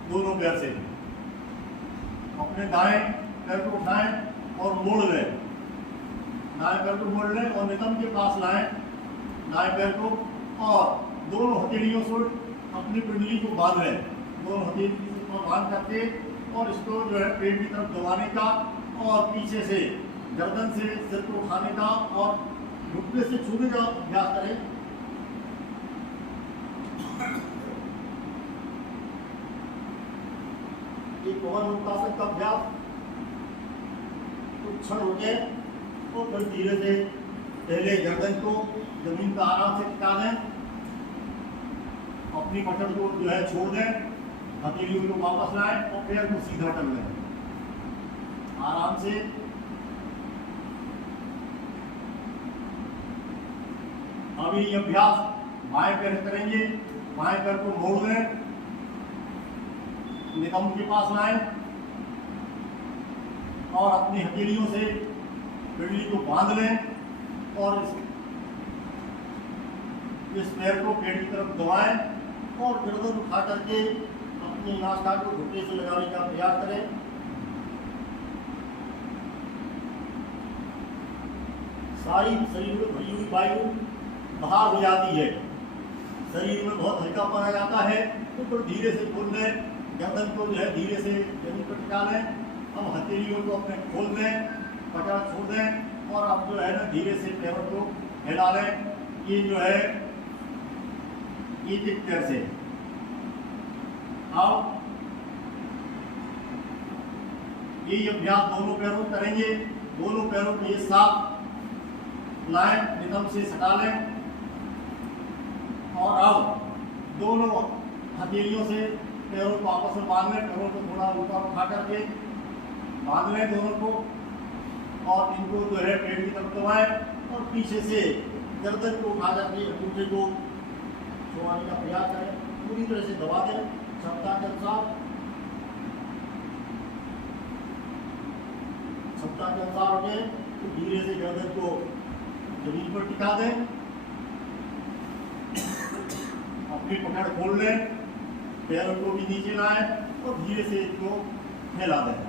दोनों पैर से। अपने दाएं पैर को उठाएं और मोड़ लें, दाएं पैर को मोड़ लें और नितंब के पास लाएं दाएं पैर को और दोनों हथेलियों से अपनी पिंडली को बांध लें। दोनों हथेली को बांध करके और इसको जो है पेट की तरफ दबाने का और पीछे से गर्दन से सिर को उठाने का और घुटने से छूने का अभ्यास करें। ये पवन मुक्तासन का अभ्यास कुछ क्षण हो गए और फिर धीरे से पहले गर्दन को जमीन पर आराम से टिका दें, अपनी पकड़ को जो है छोड़ दें, हथेलियों को वापस लाएं और पैर को सीधा कर लें आराम से। अभी ये अभ्यास बाएं पैर करेंगे। बाएं पैर को मोड़ लें, नितंब के पास लाएं और अपनी हथेलियों से पिंडली को बांध लें और इस पैर को पेट की तरफ दबाएं और गर्दन उठा करके अपनी नाक को घुटने से लगाने का प्रयास करें। सारी शरीर में भरी हुई वायु बाहर हो जाती है, शरीर में बहुत हल्कापन आ जाता है। तो फिर धीरे से खोल लें, गर्दन को जो है धीरे से जमीन पर टिका लें। अब हथेलियों को अपने खोल दें, पकड़ छोड़ दें और अब जो है ना धीरे से पैरों को हिला लें। ये जो है एक एक पैर से। अब ये अभ्यास दोनों पैरों करेंगे। दोनों पैरों को एक साथ लाएं, नितंब से सटा लें और अब दोनों हथेलियों से पैरों को आपस में बांध लें। पैरों को थोड़ा ऊपर उठा करके बांध लें दोनों को और इनको जो है पेट की तरफ दबाएं और पीछे से गर्दन को उठा करके अंगूठे को छुड़ाने का प्रयास करें। पूरी तरह से दबा दें क्षमता के अनुसार। क्षमता के अनुसार हो गए तो धीरे से गर्दन को जमीन पर टिका दें, अपनी पकड़ खोल लें, पैरों को भी नीचे लाएं और धीरे से इसको फैला दें।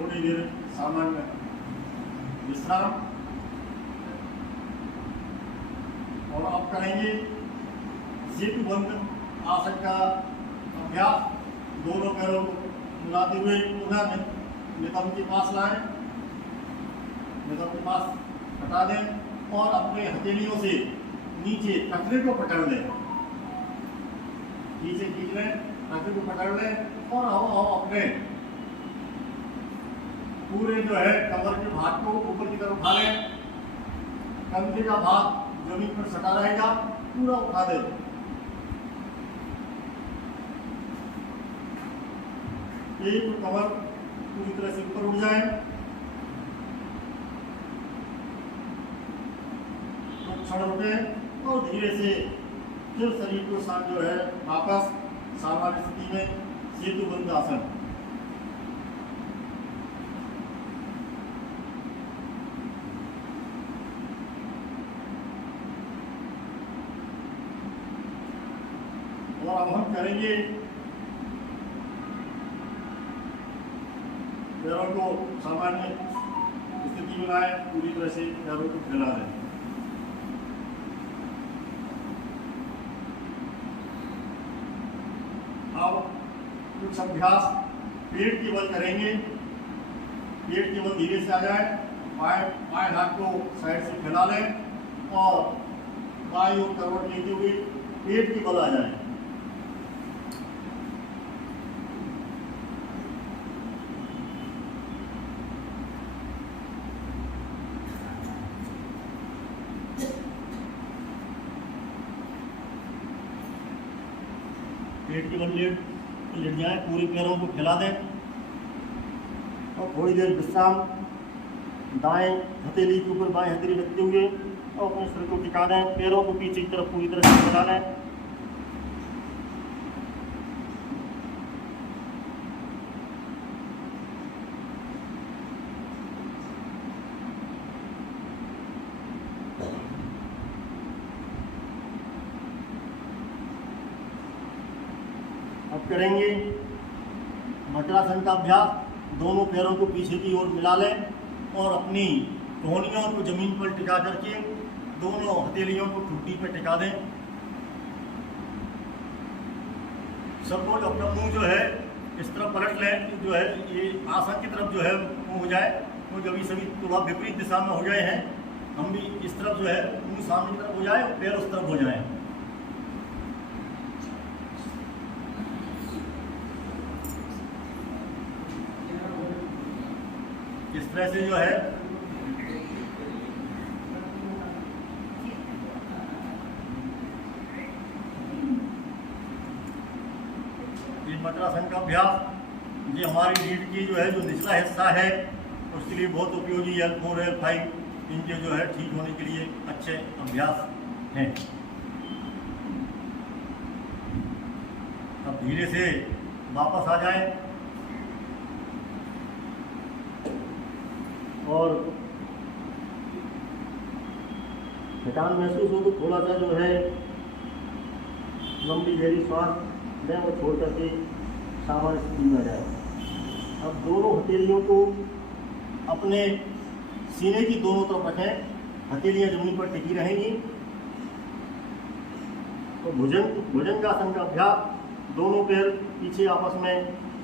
थोड़ी देर सामान्य विश्राम और अब करेंगे सेतु बंद आसन का अभ्यास। दोनों पैरों को मिलाते हुए पुनः नितंब के पास लाएं, नितंब के पास हटा दें और अपने हथेलियों से नीचे टखने को पकड़ लें, नीचे खींच लें, टखने को पकड़ लें और हम अपने पूरे जो है कमर के भाग को ऊपर की तरफ उठा लें। कंधे का भाग जमीन पर सटा रहेगा, पूरा उठा दें। पेट और कमर पूरी तरह से ऊपर उठ जाए। क्षण रुके और धीरे से फिर शरीर को साथ जो है वापस सामान्य स्थिति में सेतुबंध आसन। और अब हम करेंगे पैरों को सामान्य स्थिति में लाए, पूरी तरह से पैरों को फैला दें। अब कुछ अभ्यास पेट के बल करेंगे। पेट के बल धीरे से आ जाए, बाएं हाथ को साइड से फैला लें और बाईं ओर करवट लेते हुए पेट के बल आ जाए। पेट के बल लेट जाए, पूरे पैरों को फैला दें और थोड़ी देर विश्राम दाएं हथेली के ऊपर बाएं हथेली रखते हुए और अपने सिर को टिका दें। पैरों को पीछे की तरफ पूरी तरह से फैला लें। अब करेंगे वज्रासन का अभ्यास। दोनों पैरों को पीछे की ओर मिला लें और अपनी कोहनियों को जमीन पर टिका करके दोनों हथेलियों को ठुड्डी पर टिका दें। सब लोग अपना मुंह जो है इस तरफ पलट लें कि जो है ये आसन की तरफ जो है मुंह हो जाए। तो जब सभी थोड़ा विपरीत दिशा में हो गए हैं, हम भी इस तरफ जो है मुंह सामने की तरफ हो जाए और पैर उस तरफ हो जाए। इस तरह से जो है ये वज्रासन का अभ्यास ये हमारी रीढ़ की जो है जो निचला हिस्सा है उसके लिए बहुत उपयोगी L4 L5 इनके जो है ठीक होने के लिए अच्छे अभ्यास हैं। अब धीरे से वापस आ जाए और थकान महसूस हो तो थोड़ा सा जो है लंबी गहरी सांस लें और छोड़ करके सामान्य स्थिति में आ जाए। अब दोनों हथेलियों को अपने सीने की दोनों तरफ रखें, हथेलियां जमीन पर टिकी रहेंगी। तो भुजंगासन का अभ्यास, दोनों पैर पीछे आपस में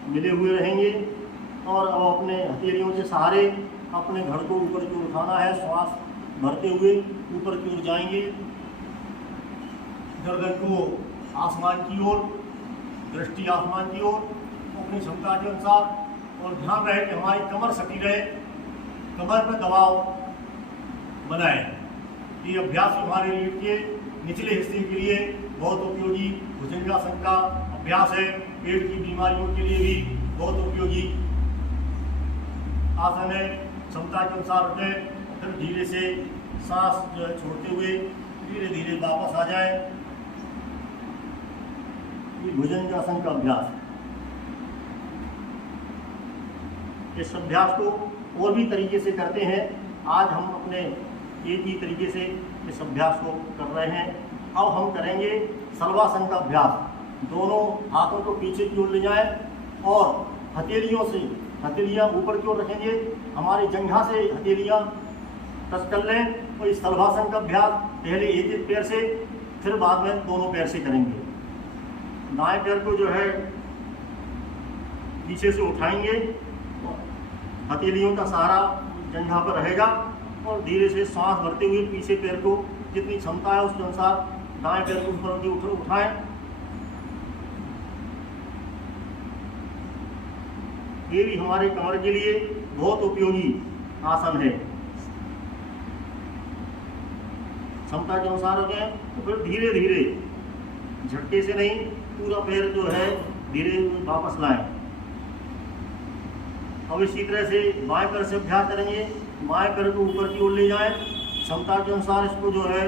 मिले हुए रहेंगे और अब अपने हथेलियों के सहारे अपने धड़ को ऊपर की ओर उठाना है। श्वास भरते हुए ऊपर की ओर जाएंगे, गर्दन को आसमान की ओर, दृष्टि आसमान की ओर अपनी क्षमता के अनुसार। और ध्यान रहे कि हमारी कमर सटी रहे, कमर पर दबाव बनाए। ये अभ्यास हमारे रीढ़ के निचले हिस्से के लिए बहुत उपयोगी भुजंगासन का अभ्यास है। पेट की बीमारियों के लिए भी बहुत उपयोगी आसन है। क्षमता के अनुसार उठें, फिर धीरे से सांस जो है छोड़ते हुए धीरे धीरे वापस आ जाए। ये भुजंगासन का अभ्यास। इस अभ्यास को और भी तरीके से करते हैं। आज हम अपने एक ही तरीके से इस अभ्यास को कर रहे हैं। अब हम करेंगे सर्वासन का अभ्यास। दोनों हाथों को पीछे की ओर ले जाएं और हथेलियां ऊपर की ओर रखेंगे। हमारी जंघा से हथेलियां टच कर लें। और इस सर्वासन का अभ्यास पहले एक पैर से, फिर बाद में दोनों पैर से करेंगे। दाएं पैर को जो है पीछे से उठाएंगे, हथेलियों का सहारा जंघा पर रहेगा और धीरे से सांस भरते हुए पीछे पैर को जितनी क्षमता है उसके अनुसार दाएं पैर को ऊपर की उठाएं। ये भी हमारे कमर के लिए बहुत उपयोगी आसन है। क्षमता के अनुसार हो गए तो फिर धीरे धीरे, झटके से नहीं, पूरा पैर जो है धीरे वापस लाएं। अब इसी तरह से बाएं पैर से अभ्यास करेंगे। बाएं पैर को ऊपर की ओर ले जाएं। क्षमता के अनुसार इसको जो है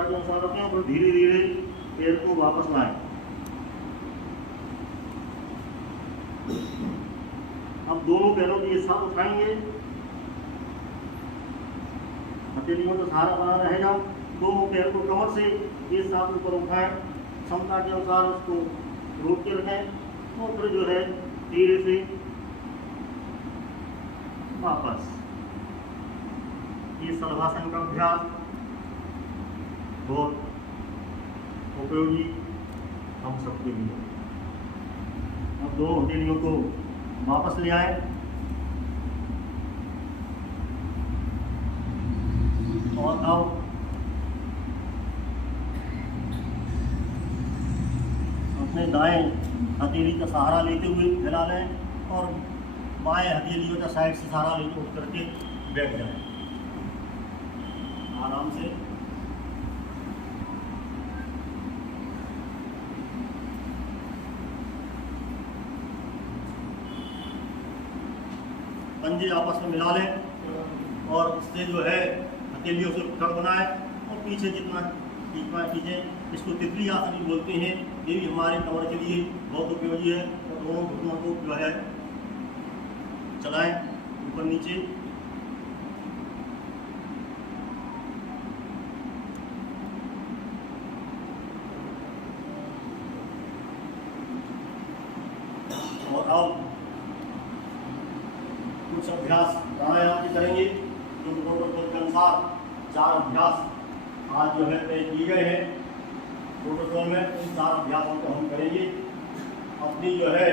क्षमता के अनुसार रखें और धीरे धीरे पैर को वापस लाएं। अब दोनों पैरों को एक साथ उठाएंगे, हथेलियों का सहारा बना रहेगा। दोनों पैर को कमर से एक साथ ऊपर उठाएं, क्षमता के अनुसार उसको रोक के रखें और फिर जो है धीरे से वापस। ये शलभासन का अभ्यास बहुत उपयोगी हम सबके लिए। अब दोनों हथेलियों को वापस ले आए और अब अपने दाएं हथेली का सहारा लेते हुए फैला लें और बाएं हथेलियों का साइड से सहारा लेके उठ करके बैठ जाएं आराम से। पंजे आपस में मिला लें और इससे जो है हथेलियों से खड़ बनाए और पीछे जितना खींचना खींचें। इसको तितली आसन भी बोलते हैं। ये भी हमारे कमर के लिए बहुत उपयोगी है। और दोनों घुटनों को जो है चलाएं ऊपर नीचे। और अब कुछ अभ्यास प्राणायाम भी करेंगे जो प्रोटोकॉल के अनुसार 4 अभ्यास आज जो है तय किए गए हैं प्रोटोकॉल में। इन 4 अभ्यासों को हम करेंगे। अपनी जो है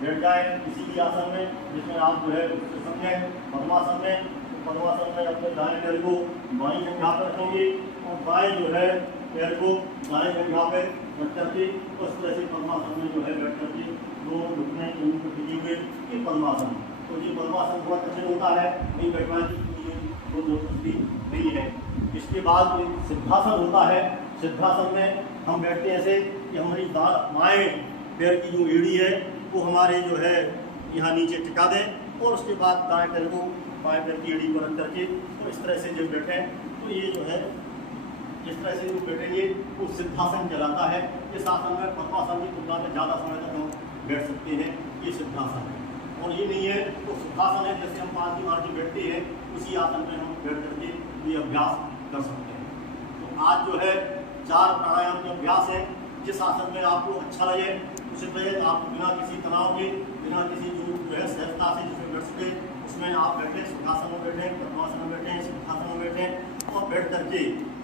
बैठ जाए किसी भी आसन में जिसमें आप जो है समझें। पद्मासन में पद्मासन में अपने दाएं पैर को बाईं जंघा पर रखेंगे और बाएं जो है पैर को दाएं जंघा पर रख करके उस तरह से पद्मासन में जो है बैठ करके दोनों घुटने ऊपर टिके हुए ये पद्मासन। तो ये पद्मासन थोड़ा कठिन होता है, नहीं बैठना की नहीं है। इसके बाद सिद्धासन होता है। सिद्धासन में हम बैठते हैं ऐसे कि हमारी बाएं पैर की जो एड़ी है वो हमारे जो है यहाँ नीचे टिका दें और उसके बाद दाएं पैर को बाएं पैर की एड़ी पर रख करके तो इस तरह से जब बैठें तो ये जो है इस तरह से जो बैठेंगे वो सिद्धासन कहलाता है। इस आसन में पद्मासन की तुलना में ज़्यादा समय तक हम बैठ सकते हैं। ये सिद्धासन है। और ये नहीं है तो सुखासन है, जैसे हम 5 की मार के बैठते हैं उसी आसन में हम बैठ करके ये अभ्यास कर सकते हैं। तो आज जो है 4 प्राणायाम के अभ्यास है। जिस आसन में आपको अच्छा लगे उसे तरह आप बिना किसी तनाव के बिना किसी जो है सहजता से जिसमें बैठ सके उसमें आप बैठें। सुखासन में बैठें, पद्मासन में बैठें, सिद्धासन में बैठें और बैठ करके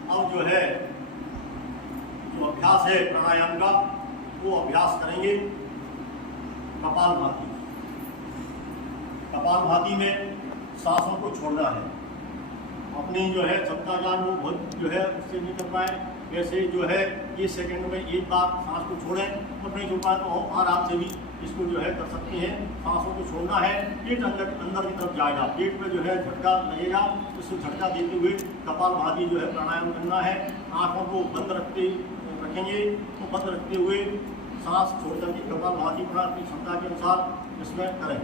अब जो है जो अभ्यास है प्राणायाम का वो अभ्यास करेंगे कपालभाति। कपालभाति में सांसों को छोड़ना है। अपनी जो है क्षमता जान वो बहुत जो है उससे नहीं कर पाए वैसे जो है ये सेकंड में एक बार सांस को छोड़ें और नहीं छोड़ पाए तो आराम से भी इसको जो है कर सकते हैं। सांसों को छोड़ना है। पेट अंदर की तरफ जाएगा, पेट में जो है झटका लगेगा, उसको झटका देते हुए कपालभाति जो है प्राणायाम करना है। आँखों को बंद रखेंगे तो बंद रखते हुए सांस छोड़ करके कपालभाति प्राणायाम अपनी क्षमता के अनुसार इसमें करें।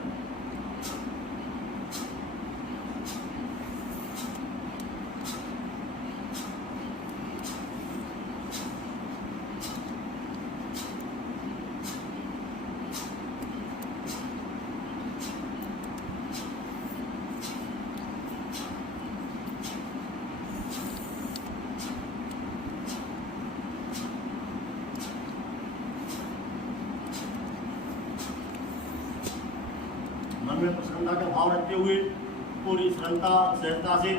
मन में प्रसन्नता का भाव रखते हुए पूरी सरलता सहजता से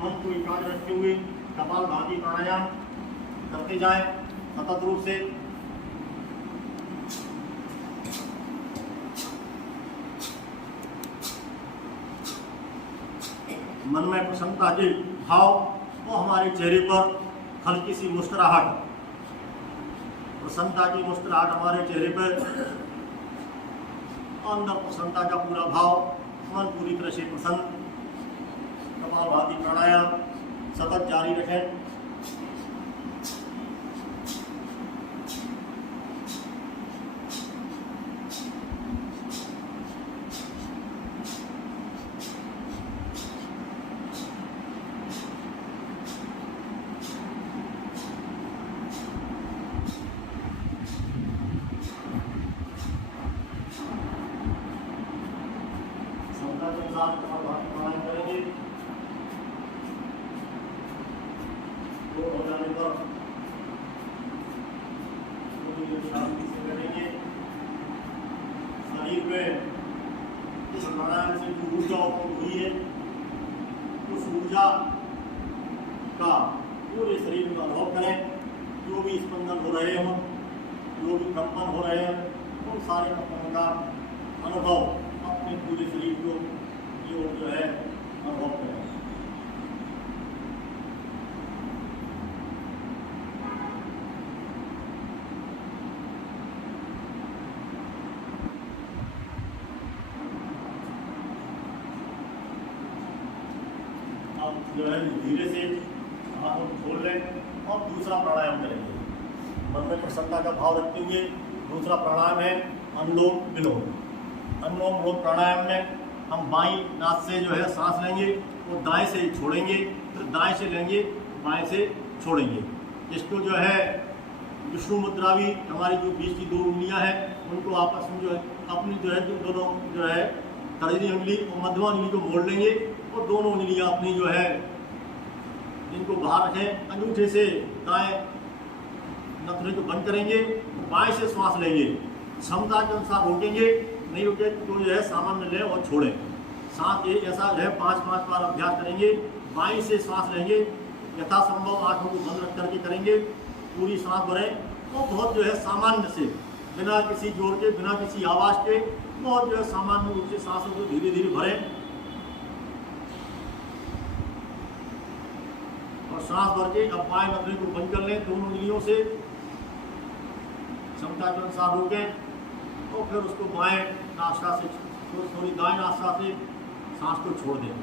मन को एकाग्र रखते हुए कपालभाति प्राणायाम करते जाएं सतत रूप से। मन में प्रसन्नता के भाव वो हमारे चेहरे पर हल्की सी मुस्कुराहट, प्रसन्नता की मुस्कुराहट हमारे चेहरे पर, अंदर प्रसन्नता का पूरा भाव, मन पूरी तरह से प्रसन्न। कपालभाति प्राणायाम सतत जारी रखें। पर शांति से करेंगे। शरीर में इस प्राणायाम से जो ऊर्जा उत्पन्न हुई है, उस ऊर्जा का पूरे शरीर में अनुभव करें। जो भी स्पंदन हो रहे हों, जो भी कंपन हो रहे हैं, उन सारे कंपनों का अनुभव अपने पूरे शरीर को योग जो है अनुभव करें। अब जो है धीरे से हाथों को खोल लें और दूसरा प्राणायाम करेंगे। मन में प्रसन्नता का भाव रखते हुए दूसरा प्राणायाम है अनुलोम विलोम। अनुलोम विलोम प्राणायाम में हम बाईं नाक से जो है सांस लेंगे और दाएं से छोड़ेंगे, फिर दाएं से लेंगे, बाएं से छोड़ेंगे। इसको जो है विष्णु मुद्रा भी, हमारी जो बीच की 2 उंगलियां हैं उनको आपस में जो है अपनी जो है दोनों जो है तर्जनी उंगली और मध्यमा उंगली को मोड़ लेंगे और दोनों उंगलियां अपनी जो है इनको बाहर रखें। अंगूठे से दाएं नथुने को बंद करेंगे, बाएं से श्वास लेंगे, क्षमता के अनुसार रोकेंगे, नहीं रोके तो जो है सामान्य लें और छोड़ें। साथ ये ऐसा जो है 5-5 बार अभ्यास करेंगे। बाएं से श्वास लेंगे, यथासंभव आंखों को बंद रख करके करेंगे, पूरी सांस भरें और बहुत जो है सामान्य से, बिना किसी जोर के, बिना किसी आवाज़ के, बहुत जो है सामान्य रूप से सांसों को धीरे धीरे भरें और सांस भर के अब बाएं नथुने को बंद कर लें दोनों उंगलियों से, क्षमता के अनुसार रोकें और फिर उसको बाएं नासा से थोड़ी दाएं नासा से सांस को छोड़ दें।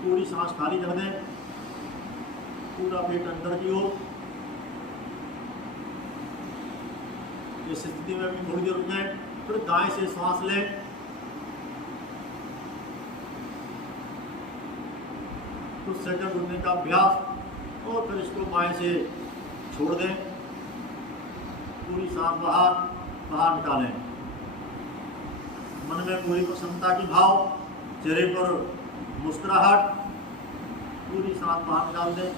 पूरी सांस खाली कर दें, पूरा पेट अंदर की ओर। इस स्थिति में भी थोड़ी देर रुकें, फिर दाएं से सांस लें, कुछ सेकंड रुकने का अभ्यास और फिर इसको बाएं से छोड़ दें। पूरी सांस बाहर निकालें। मन में पूरी प्रसन्नता की भाव, चेहरे पर मुस्कुराहट, पूरी सांस बाहर निकाल दें।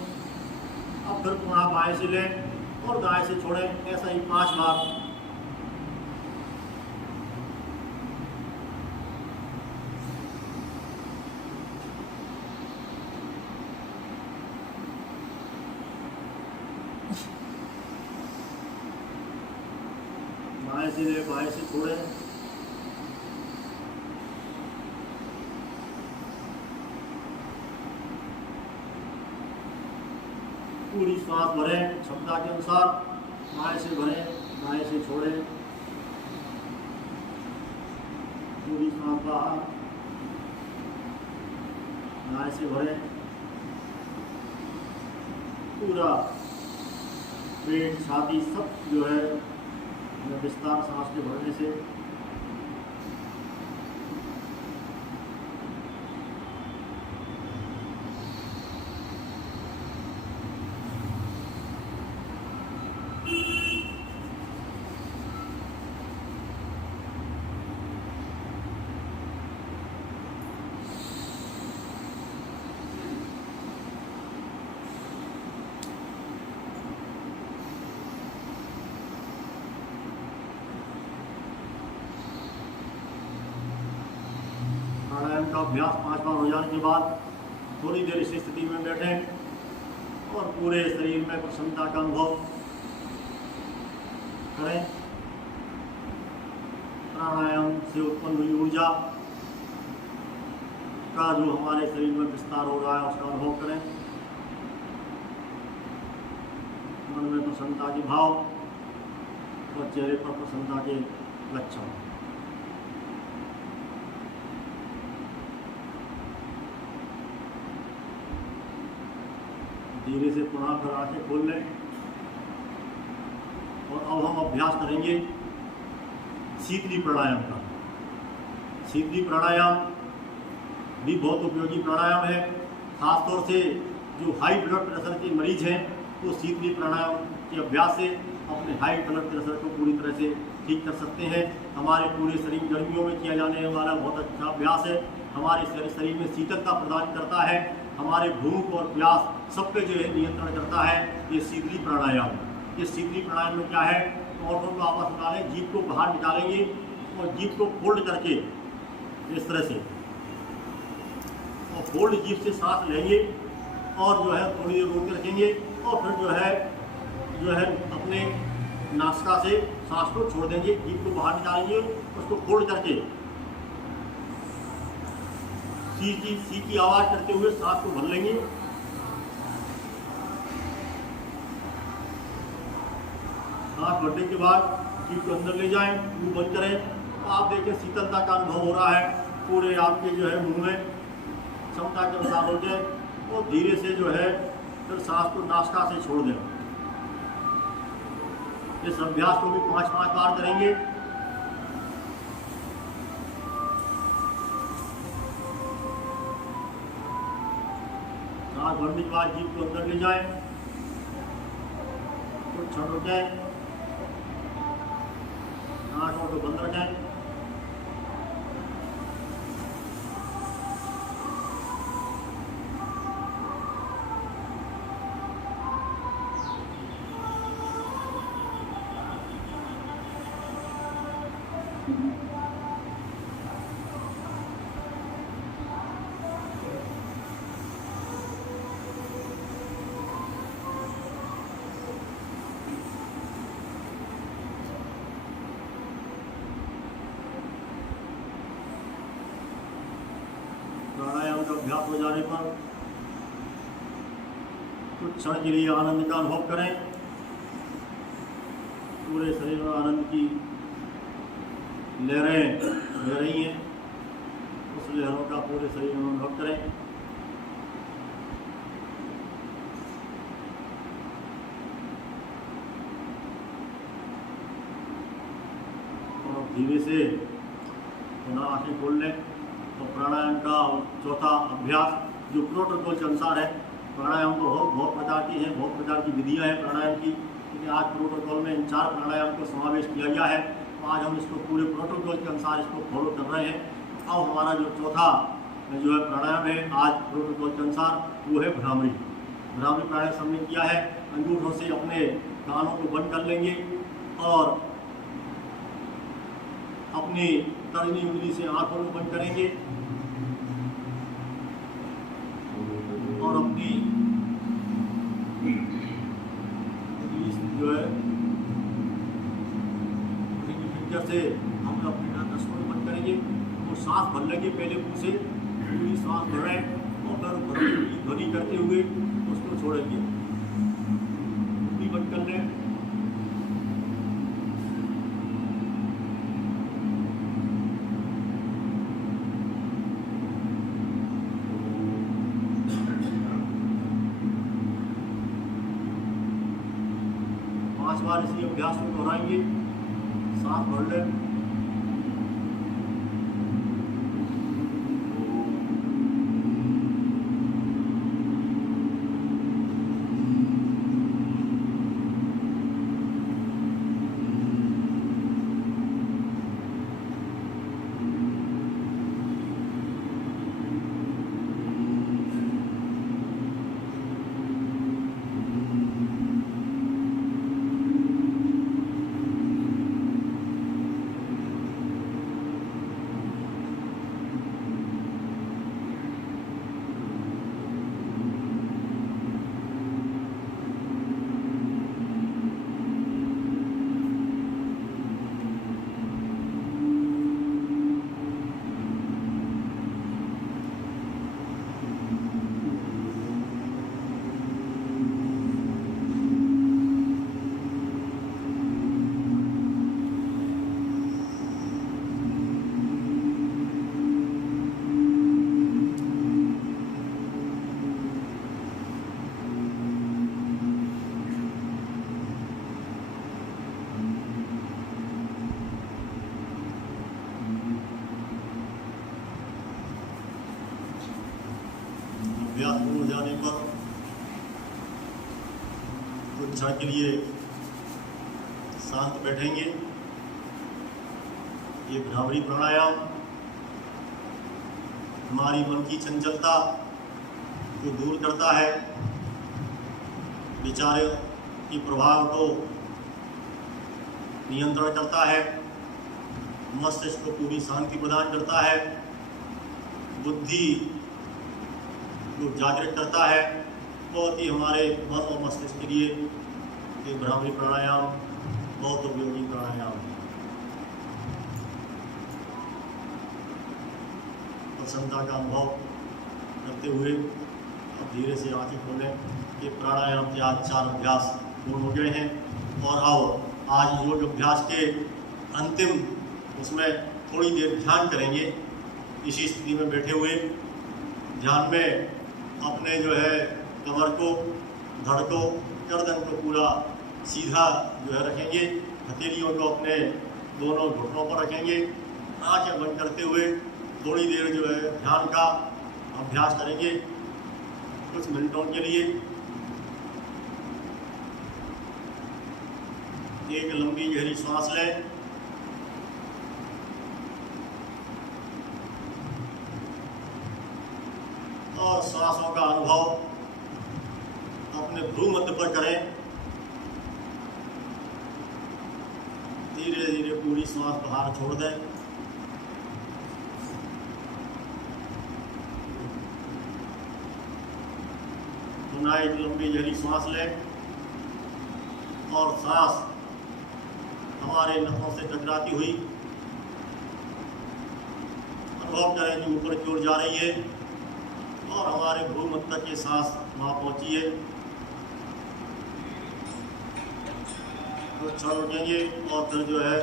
अब फिर पुनः बाएं से लें और दाएं से छोड़ें। ऐसा ही 5 बार। बाएं से ले, बाएं से छोड़ें। पूरी सांस भरें क्षमता के अनुसार, बाएं से भरें, दाएं से छोड़ें। पूरी सांस बाहर, दाएं से भरें। पूरा पेट, छाती सब जो है विस्तार सांस के भरने से। प्राणायाम का अभ्यास 5 बार हो जाने के बाद थोड़ी देर इस स्थिति में बैठें और पूरे शरीर में प्रसन्नता का अनुभव करें। प्राणायाम से उत्पन्न हुई ऊर्जा का जो हमारे शरीर में विस्तार हो रहा है उसका अनुभव करें। मन में प्रसन्नता के भाव और चेहरे पर प्रसन्नता के लक्षण। धीरे से पुनः फिर आंखें खोल लें और अब हम अभ्यास करेंगे शीतली प्राणायाम का। शीतली प्राणायाम भी बहुत उपयोगी प्राणायाम है। खासतौर से जो हाई ब्लड प्रेशर के मरीज हैं वो शीतली प्राणायाम के अभ्यास से अपने हाई ब्लड प्रेशर को पूरी तरह से ठीक कर सकते हैं। हमारे पूरे शरीर गर्मियों में किया जाने वाला बहुत अच्छा अभ्यास है। हमारे शरीर में शीतलता प्रदान करता है। हमारे भूख और प्यास सब पे जो है नियंत्रण करता है ये शीतली प्राणायाम। ये शीतली प्राणायाम में क्या है, ओठों को आपस में डालें, जीभ को बाहर निकालेंगे और जीभ को फोल्ड करके इस तरह से, और फोल्ड जीभ से सांस लेंगे और जो है थोड़ी देर रोक के रखेंगे और फिर जो है अपने नासिका से सांस को छोड़ देंगे, जीभ को बाहर निकालेंगे, उसको फोल्ड करके सी की आवाज करते हुए सांस को भर लेंगे। सांस भरने के बाद जीभ को अंदर ले जाएं, मुंह बंद करें, तो आप देखें शीतलता का अनुभव हो रहा है पूरे आपके जो है मुंह में, क्षमता के अनुसार हो जाए और धीरे से जो है फिर सांस को नासिका से छोड़ दें। इस अभ्यास को भी 5-5 बार करेंगे। सांस भरने के बाद जीभ को अंदर ले जाएं, कुछ क्षण रुकें, आंखों को बंद रखें। प्राणायाम का अभ्यास हो जाने पर कुछ क्षण के लिए आनंद का अनुभव करें। पूरे शरीर में आनंद की लहरें बह रही हैं, उस लहरों का पूरे शरीर में अनुभव करें। और धीरे से पुनः आंखें खोल लें। तो प्राणायाम का चौथा अभ्यास जो प्रोटोकॉल के अनुसार है, प्राणायाम तो बहुत प्रकार की हैं, बहुत प्रकार की विधियां हैं प्राणायाम की, क्योंकि आज प्रोटोकॉल में इन 4 प्राणायाम को समावेश किया गया है। तो आज हम इसको पूरे प्रोटोकॉल के अनुसार इसको फॉलो कर रहे हैं। अब हमारा जो चौथा जो है प्राणायाम है आज प्रोटोकॉल के अनुसार, वो है भ्रामरी। भ्रामरी प्राणायाम हमने किया है, अंगूठों से अपने कानों को बंद कर लेंगे और अपनी तर्जनी उंगली से आंखों को बंद करेंगे और अपनी जो है फिंगर से हम अपने नसों को बंद करेंगे और सांस भर लेंगे। पहले मुंह से पूरी सांस भरें और फिर भरने की ध्वनि करते हुए उसको छोड़ेंगे। भी बंद कर लें। बार इसी अभ्यास को दोहराएंगे। सांस भर लें, अभ्यास पूर्ण हो जाने पर कुछ क्षण के लिए शांत बैठेंगे। ये भ्रामरी प्राणायाम हमारी मन की चंचलता को दूर करता है, विचारों के प्रभाव को नियंत्रण करता है, मस्तिष्क को पूरी शांति प्रदान करता है, बुद्धि को जागृत करता है। बहुत ही हमारे मन और मस्तिष्क के लिए ये भ्रामरी प्राणायाम बहुत उपयोगी प्राणायाम है। प्रसन्नता का अनुभव करते हुए अब धीरे से आंखें खोलें। ये प्राणायाम के आज 4 अभ्यास पूर्ण हो गए हैं और अब आज योग अभ्यास के अंतिम उसमें थोड़ी देर ध्यान करेंगे। इसी स्थिति में बैठे हुए ध्यान में अपने जो है कमर को, धड़ को, गर्दन को पूरा सीधा जो है रखेंगे। हथेलियों को अपने दोनों घुटनों पर रखेंगे। आंखें बंद करते हुए थोड़ी देर जो है ध्यान का अभ्यास करेंगे कुछ मिनटों के लिए। एक लंबी गहरी सांस लें और सांसों का अनुभव अपने भ्रू मध्य पर करें। धीरे धीरे पूरी सांस बाहर छोड़ दें। पुनः एक लंबी गहरी सांस लें और सांस हमारे नसों से टकराती हुई अनुभव करें कि ऊपर की ओर जा रही है और हमारे भ्रू मध्य तक ये सांस वहाँ पहुँची है। तो क्षण रुकेंगे और फिर जो है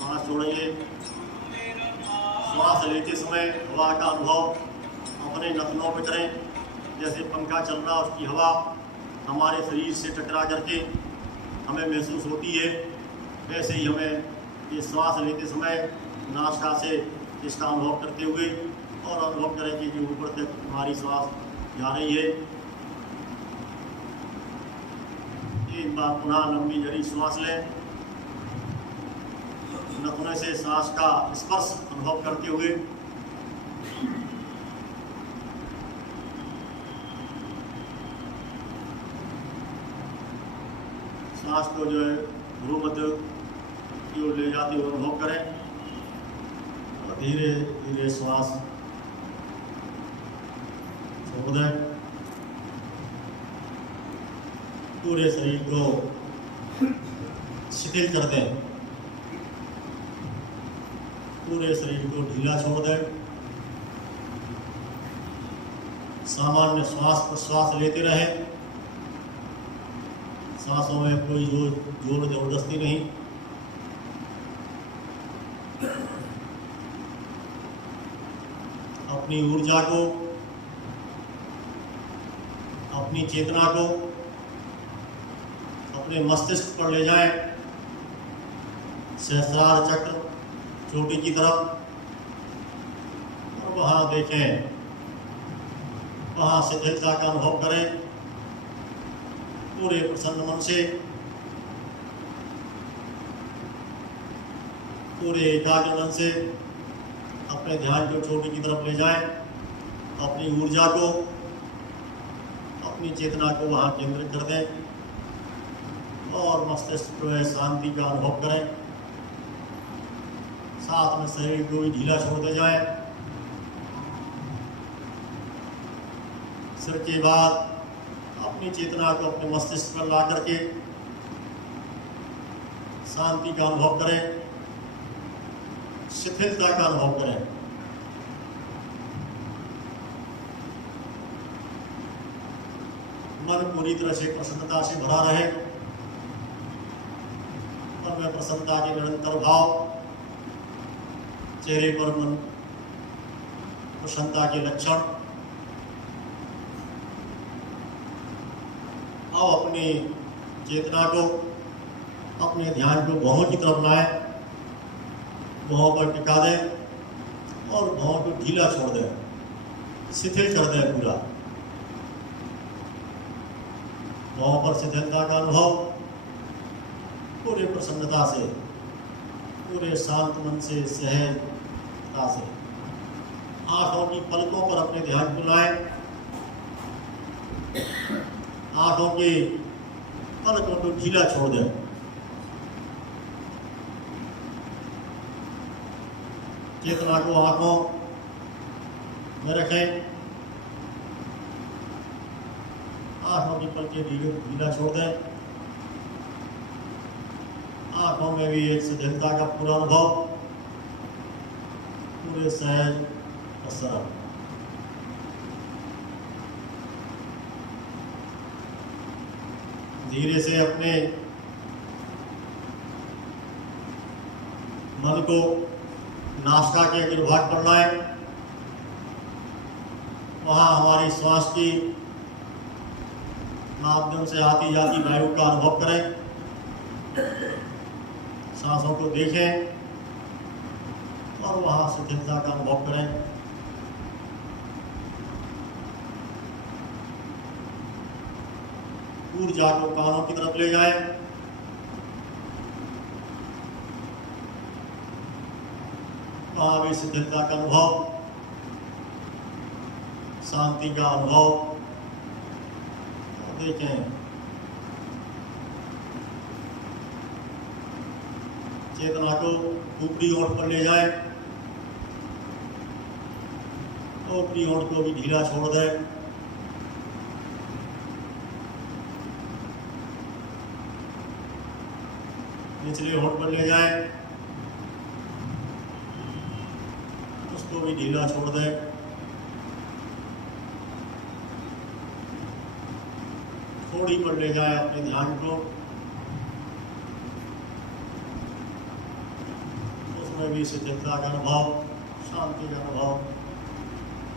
सांस छोड़ेंगे। श्वास लेते समय हवा का अनुभव अपने नसों पे करें। जैसे पंखा चल रहा उसकी हवा हमारे शरीर से टकरा करके हमें महसूस होती है, वैसे ही हमें ये श्वास लेते समय नासिका से इसका अनुभव करते हुए और अनुभव करें कि ऊपर तक हमारी श्वास जा रही है। एक बार पुनः लंबी गहरी श्वास लें। नथुने से सांस का स्पर्श अनुभव करते हुए सांस को जो है भ्रू मध्य की ओर ले जाते हुए अनुभव करें और धीरे धीरे श्वास छोड़ दें। पूरे शरीर को शिथिल कर दें। पूरे शरीर को ढीला छोड़ दें। सामान्य श्वास प्रश्वास लेते रहें। सांसों में कोई जोर जबरदस्ती नहीं। अपनी ऊर्जा को, अपनी चेतना को अपने मस्तिष्क पर ले जाएं। सहस्रार चक्र चोटी की तरफ और वहाँ देखें, वहाँ शिथिलता का अनुभव करें। पूरे प्रसन्न मन से, पूरे एकाग्र मन से अपने ध्यान को चोटी की तरफ ले जाएं। अपनी ऊर्जा को, अपनी चेतना को वहाँ केंद्रित कर दें और मस्तिष्क को शांति का अनुभव करें। साथ में शरीर को भी ढीला छोड़ते जाएं। सिर के बाद अपनी चेतना को अपने मस्तिष्क पर ला करके शांति का अनुभव करें, शिथिलता का अनुभव करें। मन पूरी तरह से प्रसन्नता से भरा रहे और मैं प्रसन्नता के निरंतर भाव, चेहरे पर मन प्रसन्नता के लक्षण। अब अपनी चेतना को, अपने ध्यान को भौहों की तरफ लाएं। भौहों पर टिका दें और भौहों को ढीला छोड़ दें, शिथिल कर दें पूरा। भौहों पर शिथिलता का अनुभव पूरे प्रसन्नता से, पूरे शांत मन से, सहजता से आंखों की पलकों पर अपने ध्यान को लाएं। आंखों के पलकों को ढीला छोड़ दें। चेतना को आंखों में रखें। आंखों की पलकें ढीला छोड़ दें। आंखों में भी एक शिथिलता का पूरा अनुभव, पूरे सहज और सरल। धीरे से अपने मन को नासिका के अग्रभाग पर लाएं। वहां हमारी श्वास की माध्यम से आती जाती वायु का अनुभव करें। सांसों को देखें और वहां शिथिलता का अनुभव करें। ऊर्जा को कानों की तरफ ले जाएं। वहां भी शिथिलता का अनुभव, शांति का अनुभव देखें। चेतना को ऊपरी ओर पर ले जाएं। ऊपरी ओर को भी ढीला छोड़ दें। निचले होंठ पर ले जाएं। उसको भी ढीला छोड़ दें। थोड़ी पर ले जाएं अपने ध्यान को। उसमें भी शिथिलता का अनुभव, शांति का अनुभव।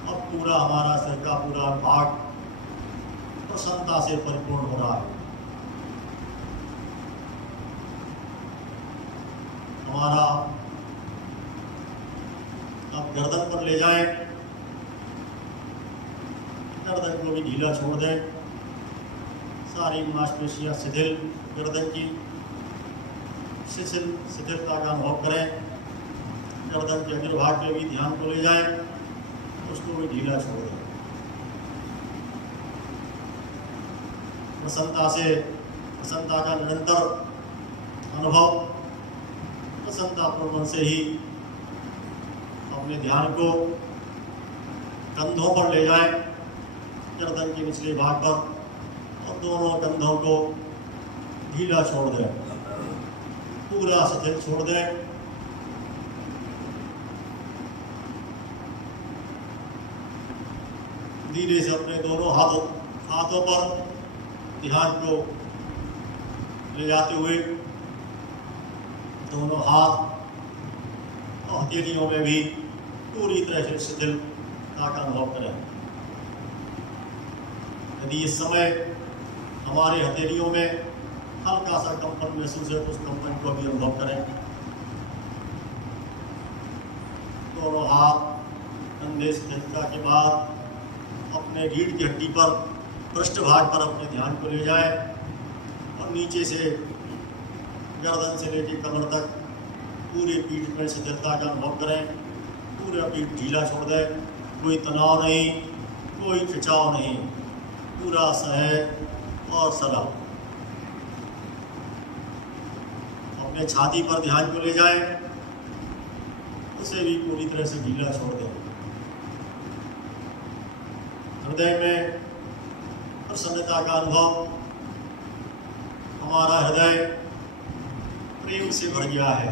अब पूरा हमारा सिर का पूरा भाग प्रसन्नता से परिपूर्ण हो रहा है। हमारा अब गर्दन पर ले जाएं। गर्दन को भी ढीला छोड़ दें। सारी मांसपेशियां शिथिल, गर्दन की शिथिलता का अनुभव करें। गर्दन के अग्रभाग पे भी ध्यान को ले जाएं। उसको भी ढीला छोड़ दें। प्रसन्नता का निरंतर अनुभव। प्रसन्नतापूर्ण मन से ही अपने ध्यान को कंधों पर ले जाएं, गर्दन के निचले भाग पर, और दोनों कंधों को ढीला छोड़ दें। पूरा शिथिल छोड़ दें। धीरे से अपने दोनों हाथों पर ध्यान को ले जाते हुए दोनों हाथ और हथेलियों में भी पूरी तरह से शिथिलता का अनुभव करें। यदि इस समय हमारे हथेलियों में हल्का सा कंपन महसूस है तो उस कंपन को भी अनुभव करें। दोनों हाथ कंधे शिथिलता के बाद अपने रीढ़ की हड्डी पर, पृष्ठभाग पर अपने ध्यान को ले जाएं और नीचे से गर्दन से लेकर कमर तक पूरे पीठ में शिथिलता का अनुभव करें। पूरा पीठ ढीला छोड़ दें। कोई तनाव नहीं, कोई खिंचाव नहीं, पूरा सहज और सरल। अपने छाती पर ध्यान को ले जाएं। उसे भी पूरी तरह से ढीला छोड़ दें। हृदय में प्रसन्नता का अनुभव। हमारा हृदय प्रेम से भर गया है।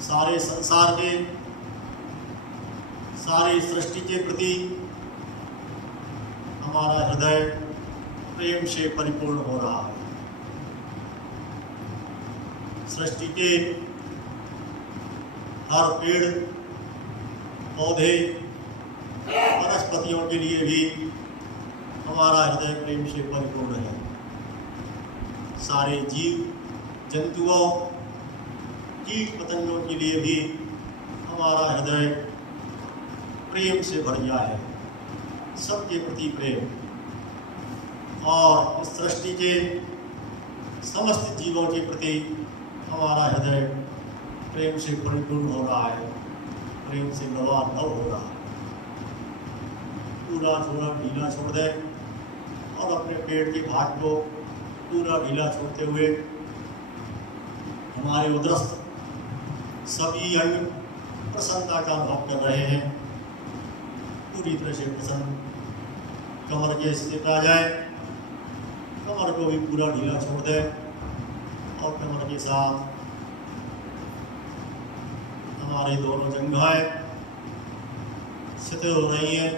सारे संसार के, सारी सृष्टि के प्रति हमारा हृदय प्रेम से परिपूर्ण हो रहा है। सृष्टि के हर पेड़ पौधे वनस्पतियों के लिए भी हमारा हृदय प्रेम से परिपूर्ण है। सारे जीव जंतुओं, कीट पतंगों के लिए भी हमारा हृदय प्रेम से भर गया है। सबके प्रति प्रेम, और इस सृष्टि के समस्त जीवों के प्रति हमारा हृदय प्रेम से परिपूर्ण हो रहा है। प्रेम से लबालब हो रहा। पूरा छोड़ा ढीला छोड़ दें और अपने पेट के भाग को पूरा ढीला छोड़ते हुए हमारे उदरस्थ सभी अंग प्रसन्नता का अनुभव कर रहे हैं। पूरी तरह से प्रसन्न कमर के स्थित आ जाए, कमर को भी पूरा ढीला छोड़ दें और कमर के साथ हमारी दोनों जंघाएं शिथिल हो रही हैं।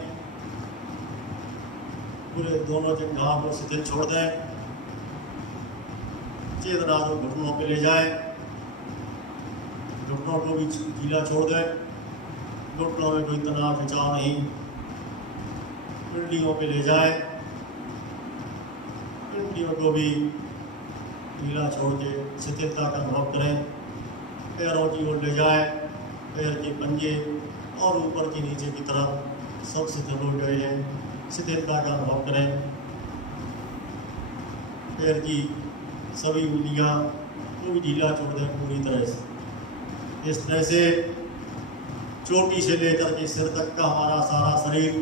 पूरे दोनों जंघाओं को शिथिल छोड़ दें। चेतना को घुटनों पे ले जाए, घुटनों को भी ढीला छोड़ दें। घुटनों में कोई तनाव खिंचाव नहीं। पिंडलियों पे ले जाए, पिंडलियों को भी ढीला छोड़ के शिथिलता का अनुभव करें। पैरों की ओर ले जाए, पैर के पंजे और ऊपर की नीचे की तरफ सब शिथिल हो गए हैं। शिथिलता का अनुभव करें। पैर की सभी उंगलियां को भी ढीला छोड़ दें पूरी तरह से। इस तरह से चोटी से लेकर के सिर तक का हमारा सारा शरीर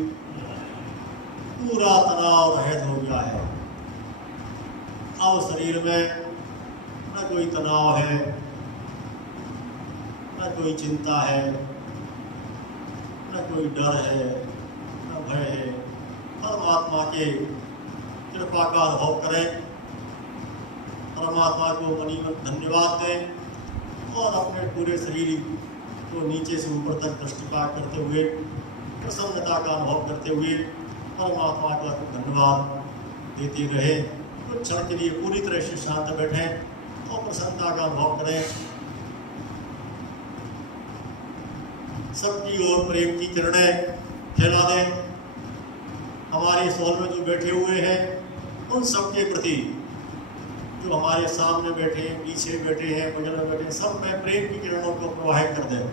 पूरा तनाव रहित हो गया है। अब शरीर में न कोई तनाव है, न कोई चिंता है, न कोई डर है, न भय है। परमात्मा के कृपा का अनुभव करें, परमात्मा को मनीमन धन्यवाद दें और अपने पूरे शरीर को नीचे से ऊपर तक दृष्टिपात करते हुए प्रसन्नता का अनुभव करते हुए परमात्मा का धन्यवाद देते रहे। कुछ क्षण के लिए पूरी तरह से शांत बैठें और प्रसन्नता का अनुभव करें। सबकी ओर प्रेम की किरणें फैला दें। हमारे इस हॉल में जो बैठे हुए हैं उन सबके प्रति, जो हमारे सामने बैठे हैं, पीछे बैठे हैं, बगल में बैठे हैं, सब में प्रेम की किरणों को प्रवाहित कर दें।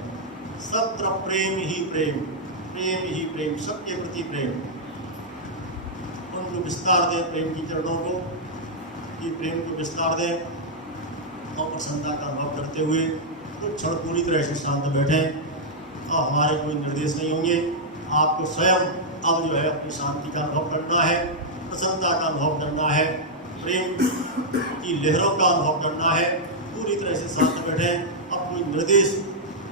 सब तरफ प्रेम ही प्रेम, प्रेम ही प्रेम, सबके प्रति प्रेम। उनको विस्तार दें प्रेम की किरणों को, कि प्रेम को विस्तार दें और प्रसन्नता का अनुभव करते हुए कुछ क्षण पूरी तरह से शांत बैठें। और हमारे कोई निर्देश नहीं होंगे। आपको स्वयं अब जो है अपनी शांति का अनुभव करना है, प्रसन्नता का अनुभव करना है, प्रेम की लहरों का अनुभव करना है। पूरी तरह से शांत बैठें। अब कोई निर्देश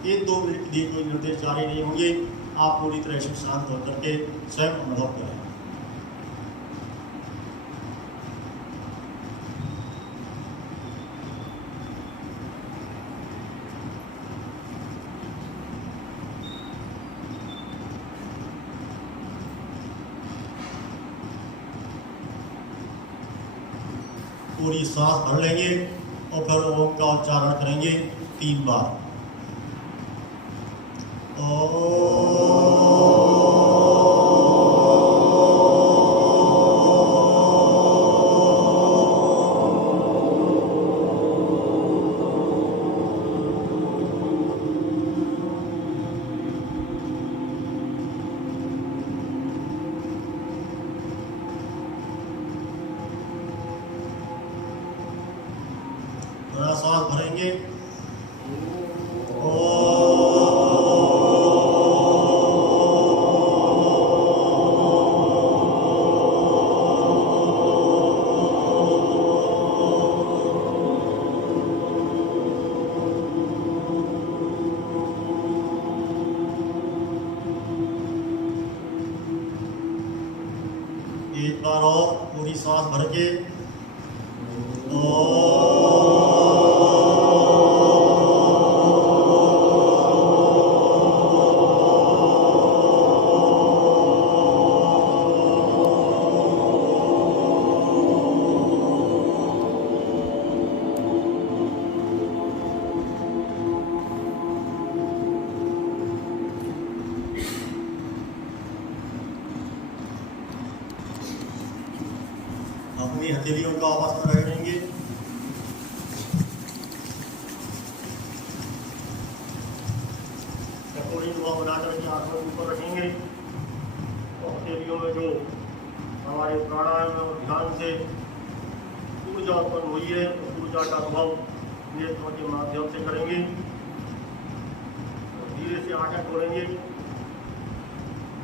1-2 मिनट के लिए कोई निर्देश जारी नहीं होंगे। आप पूरी तरह से शांत होकर के स्वयं अनुभव करें। पूरी सांस भर लेंगे और फिर ओम का उच्चारण करेंगे 3 बार। थोड़ा सांस भरेंगे। एक बार और पूरी सांस भर के अपनी हथेलियों का आपस में रगड़ेंगे। चकोरी दुआ बनाकर के आंखों के ऊपर रखेंगे और हथेलियों में जो हमारे प्राणायाम और ध्यान से ऊर्जा उत्पन्न हुई है उस ऊर्जा का अनुभव नेत्रों के माध्यम से करेंगे। धीरे से आंखें खोलेंगे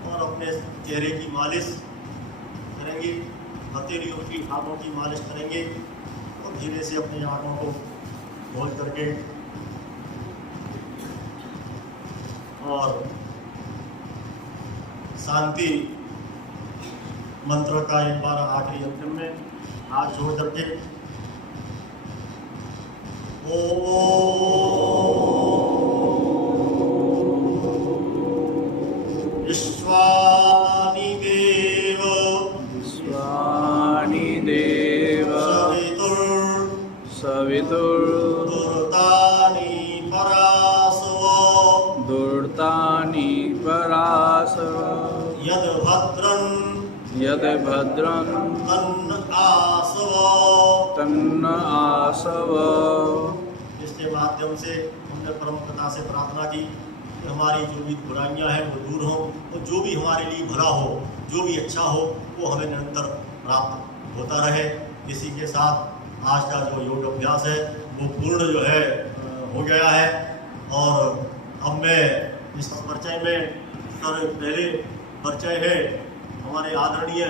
और अपने चेहरे की मालिश करेंगे, हथेलियों की हाथों की मालिश करेंगे और धीरे से अपनी आंखों को खोल करके और शांति मंत्र का एक बार आखिरी अंतिम में हाथ जोड़ करके विश्वानि देव स्वानि देव सवितुर्दुर्तानि परासव दुर्तानि परासव यद भद्रं तन्न आसव। तन्न आसव। इसके माध्यम से हमने परम पिता से प्रार्थना की कि हमारी जो भी बुराइयां हैं वो दूर हों, तो जो भी हमारे लिए भला हो, जो भी अच्छा हो, वो हमें निरंतर प्राप्त होता रहे। इसी के साथ आज का जो योग अभ्यास है वो पूर्ण जो है हो गया है। और अब मैं इस परिचय में सर पहले परिचय है हमारे आदरणीय,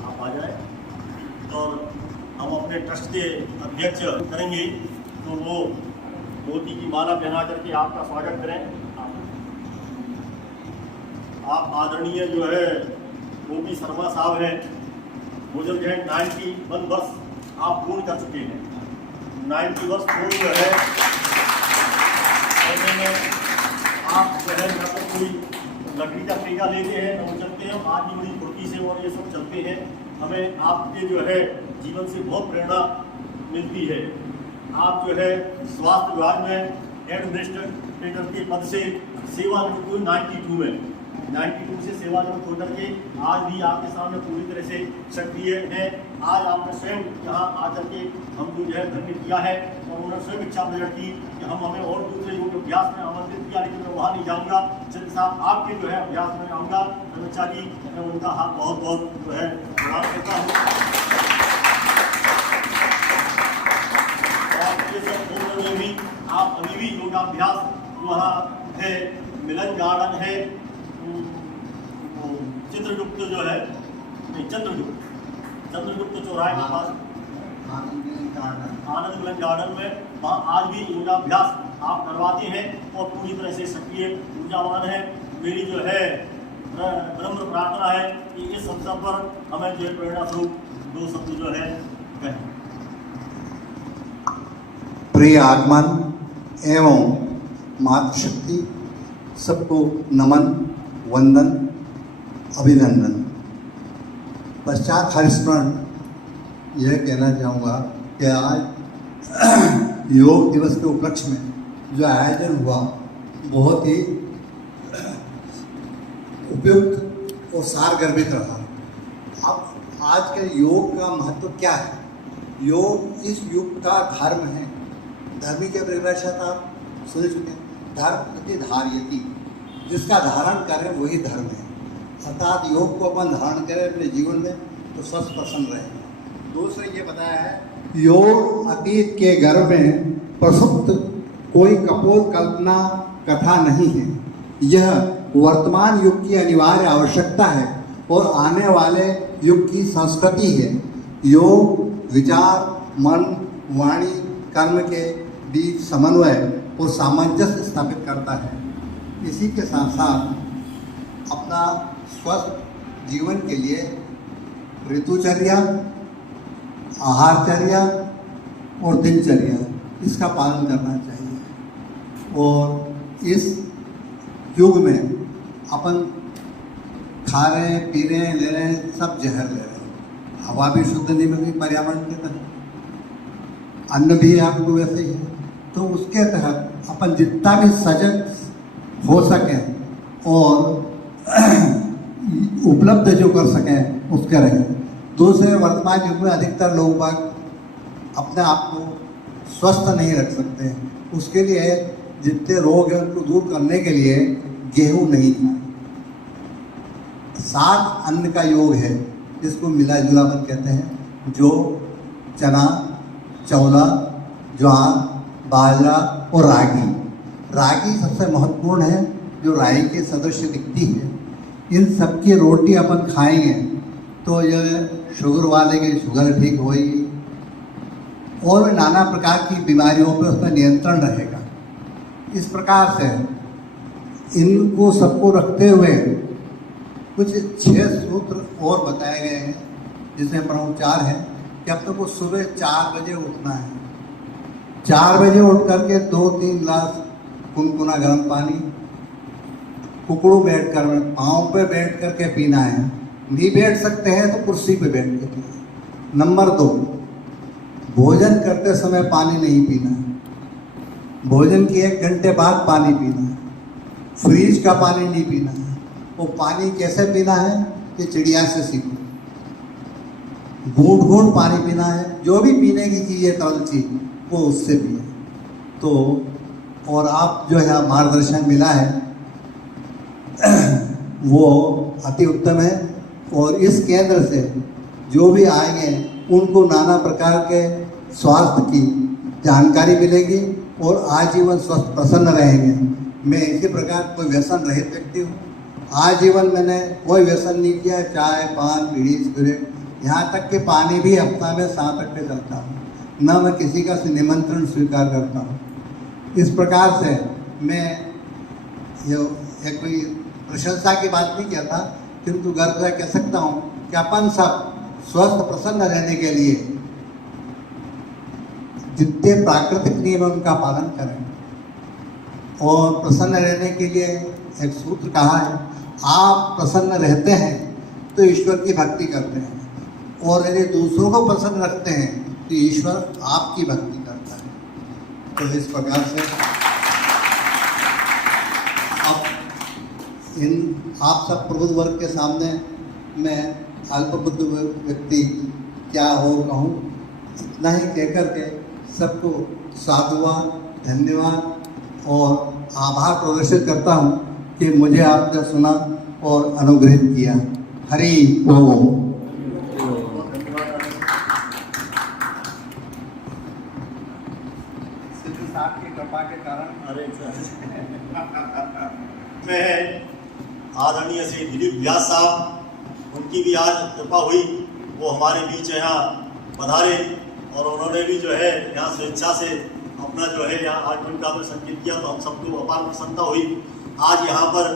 आप आ जाए, और हम अपने ट्रस्ट के अध्यक्ष करेंगे, तो वो मोती की माला पहना करके आपका स्वागत करें। आप आदरणीय जो है गोपी शर्मा साहब हैं, गुजर गए 91 वर्ष आप पूर्ण कर चुके हैं। 90 वर्ष पूर्ण जो है ऐसे में आप जो है न तो कोई लकड़ी का ठेका लेते हैं, न चलते हैं, आज भी बड़ी फुर्ती से और ये सब चलते हैं। हमें आपके जो है जीवन से बहुत प्रेरणा मिलती है। आप जो है स्वास्थ्य विभाग में एडमिनिस्ट्रेटर के पद से सेवानिवृत्त हुए 92 से सेवानिवृत्त होकर के आज भी आपके सामने पूरी तरह से सक्रिय हैं। आज आपने स्वयं यहाँ आकर के हमको जो है धन्य किया है और उन्होंने स्वयं इच्छा प्रकट की कि हम हमें और दूसरे योग अभ्यास में आमंत्रित किया, लेकिन मैं वहाँ नहीं जाऊँगा, सिर्फ साहब आपके जो है अभ्यास में आऊँगा। समीक्षा जी, मैं उनका हाथ बहुत बहुत जो है प्रणाम करता हूँ। में भी आप अभी भी योगाभ्यास वहाँ है, मिलन गार्डन है, चित्रगुप्त जो है चंद्रगुप्त चौराहे के पास आनंद मिलन गार्डन में, वहाँ आज भी योगाभ्यास आप करवाते हैं और पूरी तरह से सक्रिय ऊर्जावान है। मेरी जो है विनम्र प्रार्थना है कि इस अवसर पर हमें जो है प्रेरणा स्वरूप 2 शब्द जो है कहें। प्रिय आगमन एवं मातृशक्ति, सबको नमन, वंदन, अभिनंदन। पश्चात हरिस्मरण यह कहना चाहूँगा कि आज योग दिवस के उपलक्ष्य में जो आयोजन हुआ बहुत ही उपयुक्त और सारगर्भित रहा। अब आज के योग का महत्व क्या है? योग इस युग का धर्म है। धर्मी के परिभाषा आप सुन चुके हैं, धर्म प्रति धार्यति, जिसका धारण करें वही धर्म है। अर्थात योग को अपन धारण करें अपने जीवन में तो स्वस्थ प्रसन्न रहेगा। दूसरा ये बताया है, योग अतीत के गर्भ में प्रसुप्त कोई कपोल कल्पना कथा नहीं है। यह वर्तमान युग की अनिवार्य आवश्यकता है और आने वाले युग की संस्कृति है। योग विचार, मन, वाणी, कर्म के बीच समन्वय और सामंजस्य स्थापित करता है। इसी के साथ साथ अपना स्वस्थ जीवन के लिए ऋतुचर्या, आहारचर्या और दिनचर्या इसका पालन करना चाहिए। और इस युग में अपन खा रहे हैं, पी रहे हैं, ले रहे हैं, सब जहर ले रहे हैं। हवा भी शुद्ध नहीं मिल रही पर्यावरण के तहत, अन्न भी आपको वैसे ही है। तो उसके तहत अपन जितना भी सजग हो सकें और उपलब्ध जो कर सकें उसके रहें। दूसरे वर्तमान युग में अधिकतर लोग बाग अपने आप को स्वस्थ नहीं रख सकते हैं। उसके लिए जितने रोग हैं उनको दूर करने के लिए गेहूं नहीं खाएं। 7 अन्न का योग है जिसको मिला जुलापन कहते हैं, जो चना, चौला, ज्वार, बाजरा और रागी। रागी सबसे महत्वपूर्ण है, जो राई के सदृश दिखती है। इन सबकी रोटी अपन खाएंगे तो यह शुगर वाले की शुगर ठीक होगी और भी नाना प्रकार की बीमारियों पर उसका नियंत्रण रहेगा। इस प्रकार से इनको सबको रखते हुए कुछ 6 सूत्र और बताए गए हैं, जिसमें प्रमुख 4 है कि अब तक को सुबह 4 बजे उठना है। 4 बजे उठ करके 2-3 गिलास गुनगुना गर्म पानी कुकड़ू बैठ कर पाँव पे बैठ करके पीना है। नहीं बैठ सकते हैं तो कुर्सी पे बैठ के पीना। नंबर 2, भोजन करते समय पानी नहीं पीना है। भोजन के 1 घंटे बाद पानी पीना है। फ्रिज का पानी नहीं पीना है। वो पानी कैसे पीना है कि चिड़िया से सीखो। घूंट घूंट पानी पीना है। जो भी पीने की चीज़ है तरल चीज वो उससे पिए। तो और आप जो है मार्गदर्शन मिला है वो अति उत्तम है। और इस केंद्र से जो भी आएंगे उनको नाना प्रकार के स्वास्थ्य की जानकारी मिलेगी और आजीवन स्वस्थ प्रसन्न रहेंगे। मैं इसी प्रकार कोई व्यसन रहित व्यक्ति हूँ। आजीवन मैंने कोई व्यसन नहीं किया, चाय पान बीड़ी सिगरेट, यहाँ तक कि पानी भी हफ्ता में 7 अट्टे चलता हूँ। न मैं किसी का निमंत्रण स्वीकार करता हूँ। इस प्रकार से मैं ये कोई प्रशंसा की बात नहीं कहता, किंतु गर्व से कह सकता हूँ कि अपन सब स्वस्थ प्रसन्न रहने के लिए जितने प्राकृतिक नियम है उनका पालन करें। और प्रसन्न रहने के लिए एक सूत्र कहा है, आप प्रसन्न रहते हैं तो ईश्वर की भक्ति करते हैं, और यदि दूसरों को प्रसन्न रखते हैं तो ईश्वर आपकी भक्ति करता है। तो इस प्रकार से आप सब प्रबुद्ध वर्ग के सामने मैं अल्पबुद्ध व्यक्ति क्या हो कहूँ, इतना ही कहकर के सबको साधुवाद, धन्यवाद और आभार प्रदर्शित करता हूँ कि मुझे आपने सुना और अनुग्रहित किया। हरि ओम। सिद्धि साहब की कृपा के कारण मैं आदरणीय श्री दिलीप व्यास साहब, उनकी भी आज कृपा हुई, वो हमारे बीच यहाँ पधारे और उन्होंने भी जो है यहाँ स्वेच्छा से अपना जो है यहाँ आगमन का संकेत किया, तो हम सबको अपार प्रसन्नता हुई। आज यहाँ पर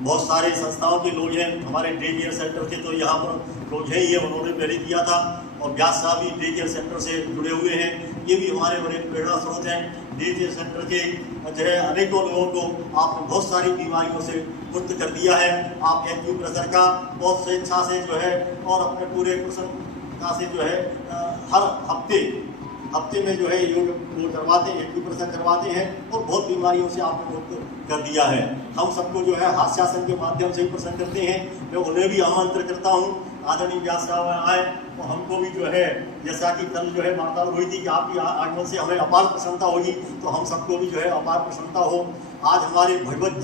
बहुत सारे संस्थाओं के लोग हैं, हमारे डे केयर सेंटर के तो यहाँ पर लोग हैं ही है, उन्होंने पहले किया था, और व्यास साहब भी डे केयर सेंटर से जुड़े हुए हैं। ये भी हमारे बड़े प्रेरणा स्रोत हैं। डे केयर सेंटर के जो है अनेकों लोगों को आपने बहुत सारी बीमारियों से मुक्त कर दिया है। आप एक्यूप्रेशर का बहुत स्वेच्छा से जो है और अपने पूरे प्रसन्नता से जो है हर हफ्ते में जो है योग करवाते हैं, एक्यूप्रेशर करवाते हैं और बहुत बीमारियों से आपने मुक्त कर दिया है। हम सबको जो है हास्यासन के माध्यम से प्रसन्न करते हैं। मैं उन्हें भी आमंत्रित करता हूँ, आदरणीय व्यास साहब आए तो हमको भी जो है, जैसा कि कल जो है वार्तालाप हुई थी कि आपकी आगमन से हमें अपार प्रसन्नता होगी, तो हम सबको भी जो है अपार प्रसन्नता हो। आज हमारे भगवत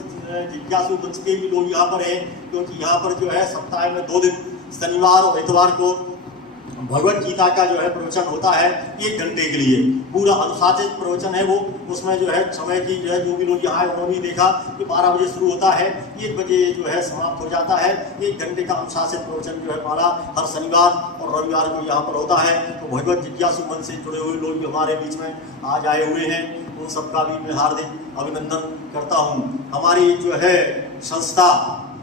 जिज्ञासु वंश के भी लोग यहाँ पर हैं, क्योंकि यहाँ पर जो है सप्ताह में 2 दिन शनिवार और इतवार को भगवत गीता का जो है प्रवचन होता है 1 घंटे के लिए। पूरा अनुशासित प्रवचन है वो, उसमें जो है समय की जो है जो भी लोग यहाँ आए उन्होंने देखा कि 12 बजे शुरू होता है, 1 बजे जो है समाप्त हो जाता है। 1 घंटे का अनुशासित प्रवचन जो है माला हर शनिवार और रविवार को यहाँ पर होता है। तो भगवत जिज्ञासु मन से जुड़े हुए लोग जो हमारे बीच में आज आए हुए हैं, उन सबका भी मैं हार्दिक अभिनंदन करता हूँ। हमारी जो है संस्था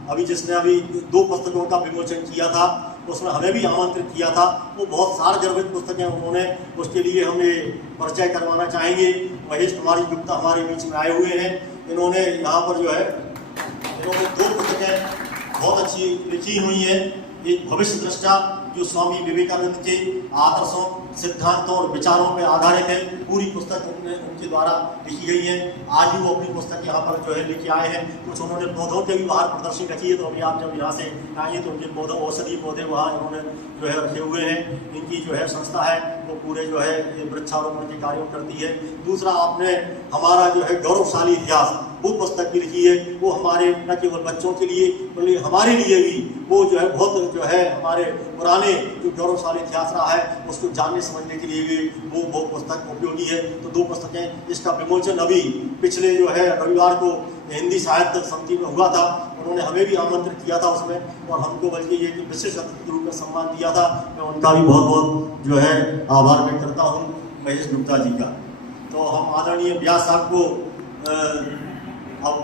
अभी जिसने अभी 2 पुस्तकों का विमोचन किया था, उसमें हमें भी आमंत्रित किया था। वो बहुत सार्वजनिक पुस्तकें उन्होंने, उसके लिए हमें परिचय करवाना चाहेंगे। महेश कुमारी गुप्ता हमारे बीच में आए हुए हैं। इन्होंने यहाँ पर जो है 2 पुस्तकें बहुत अच्छी लिखी हुई हैं। एक भविष्य दृष्टा जो स्वामी विवेकानंद के आदर्शों, सिद्धांतों और विचारों पर आधारित है, पूरी पुस्तक उनके द्वारा लिखी गई है। आज भी वो अपनी पुस्तक यहाँ पर जो है लेके आए हैं। कुछ उन्होंने पौधों के भी बाहर प्रदर्शनी रखी है, तो अभी आप जब यहाँ से आएंगे तो उनके पौधों, औषधि पौधे वहाँ इन्होंने जो है रखे हुए हैं। इनकी जो है संस्था है वो पूरे जो है वृक्षारोपण के कार्यों करती है। दूसरा, आपने हमारा जो है गौरवशाली इतिहास वो पुस्तक भी लिखी है। वो हमारे न केवल बच्चों के लिए बल्कि हमारे लिए भी वो जो है बहुत जो है हमारे पुराने जो गौरवशाली इतिहास रहा है उसको जानने समझने के लिए भी वो पुस्तक उपयोगी है। तो 2 पुस्तकें, इसका विमोचन अभी पिछले जो है रविवार को हिंदी साहित्य समिति में हुआ था। उन्होंने हमें भी आमंत्रित किया था उसमें, और हमको बल्कि ये कि विशेष अतिथि के रूप में सम्मान दिया था। मैं उनका भी बहुत बहुत जो है आभार व्यक्त करता हूँ, महेश गुप्ता जी का। तो हम आदरणीय व्यास साहब को अब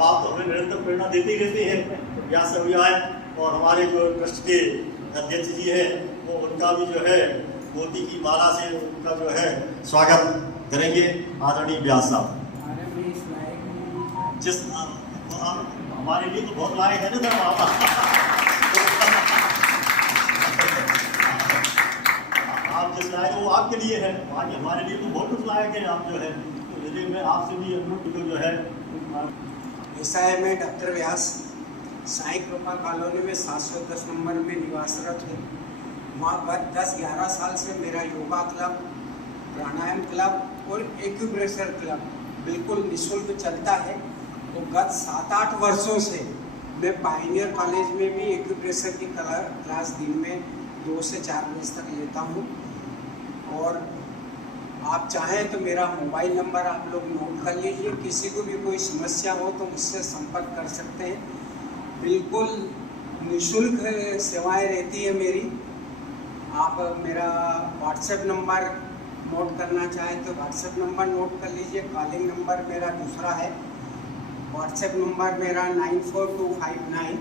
आप तो हमें निरंतर प्रेरणा देते ही रहते हैं। व्यास साहब आए और हमारे जो ट्रस्ट के अध्यक्ष जी हैं वो उनका भी जो है मोती की माला से उनका जो है स्वागत करेंगे आदरणीय व्यास साहब। जिस हमारे लिए तो बहुत लायक है ना सर आप जिस लायक वो आपके लिए है, बाकी हमारे लिए तो बहुत कुछ लायक है। आप जो है तो यदि मैं आपसे भी अनुरोध जो है ऐसा है, मैं डॉक्टर व्यास साई कृपा कॉलोनी में 710 नंबर में निवासरत हूँ। वहाँ गत 10-11 साल से मेरा योगा क्लब, प्राणायाम क्लब और एक्यूप्रेशर क्लब बिल्कुल निःशुल्क चलता है। तो गत 7-8 वर्षों से मैं पायनियर कॉलेज में भी एक्यूप्रेशर की क्लास दिन में 2 से 4 बजे तक लेता हूँ। और आप चाहें तो मेरा मोबाइल नंबर आप लोग नोट कर लीजिए। किसी को भी कोई समस्या हो तो मुझसे संपर्क कर सकते हैं। बिल्कुल निःशुल्क सेवाएं रहती है मेरी। आप मेरा व्हाट्सएप नंबर नोट करना चाहें तो व्हाट्सएप नंबर नोट कर लीजिए। कॉलिंग नंबर मेरा दूसरा है। व्हाट्सएप नंबर मेरा 94259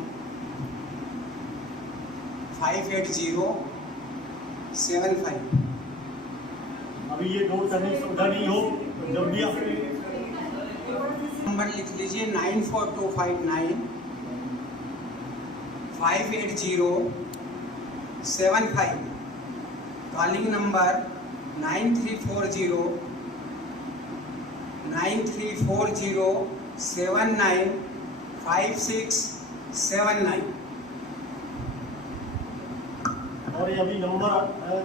58075। अभी ये नोट करने की सुविधा नहीं हो तो जब भी आप नंबर लिख लीजिए 94259 58075। Calling number 9340795679। और ये अभी नंबर